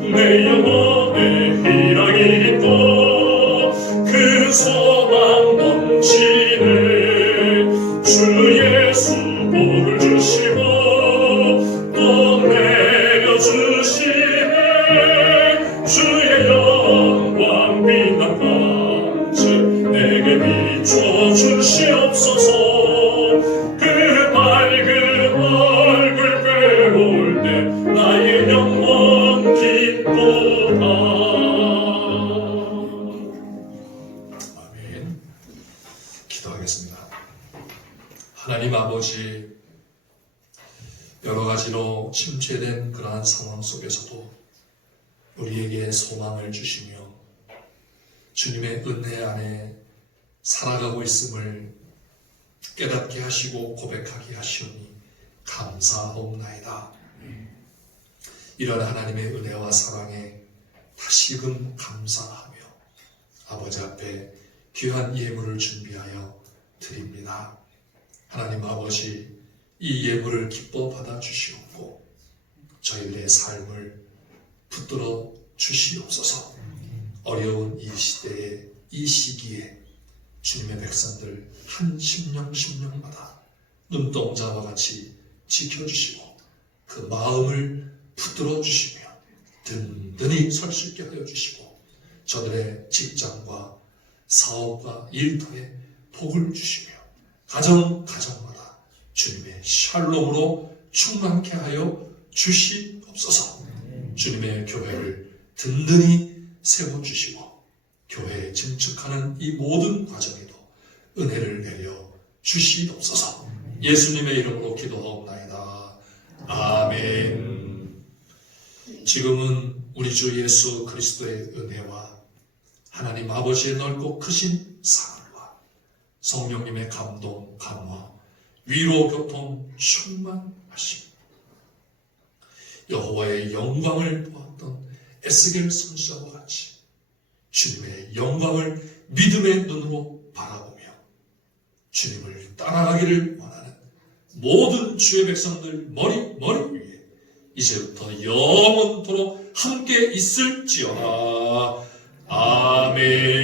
내 영혼에 희락이 있고 큰 소망 넘치네 주 예수 복을 주시고 또 내려주시네 주의 영광 빛난 광채 내게 비춰 주시옵소서 그 밝은 얼굴 배울 때 하나님 아버지, 여러 가지로 침체된 그러한 상황 속에서도 우리에게 소망을 주시며 주님의 은혜 안에 살아가고 있음을 깨닫게 하시고 고백하게 하시오니 감사하옵나이다. 이런 하나님의 은혜와 사랑에 다시금 감사하며 아버지 앞에 귀한 예물을 준비하여 드립니다. 하나님 아버지, 이 예물을 기뻐 받아 주시옵고 저희들의 삶을 붙들어 주시옵소서. 어려운 이 시대에, 이 시기에 주님의 백성들 한 심령마다 눈동자와 같이 지켜주시고 그 마음을 붙들어 주시며 든든히 설 수 있게 하여 주시고 저들의 직장과 사업과 일터에 복을 주시며 가정마다 주님의 샬롬으로 충만케 하여 주시옵소서. 주님의 교회를 든든히 세워주시고 교회에 증축하는 이 모든 과정에도 은혜를 내려 주시옵소서. 예수님의 이름으로 기도하옵나이다. 아멘. 지금은 우리 주 예수 그리스도의 은혜와 하나님 아버지의 넓고 크신 사랑과 성령님의 감동, 감화, 위로, 교통, 충만하심, 여호와의 영광을 보았던 에스겔 선지자와 같이 주님의 영광을 믿음의 눈으로 바라보며 주님을 따라가기를 원하는 모든 주의 백성들 머리 위에 이제부터 영원토록 함께 있을지어다. 아멘.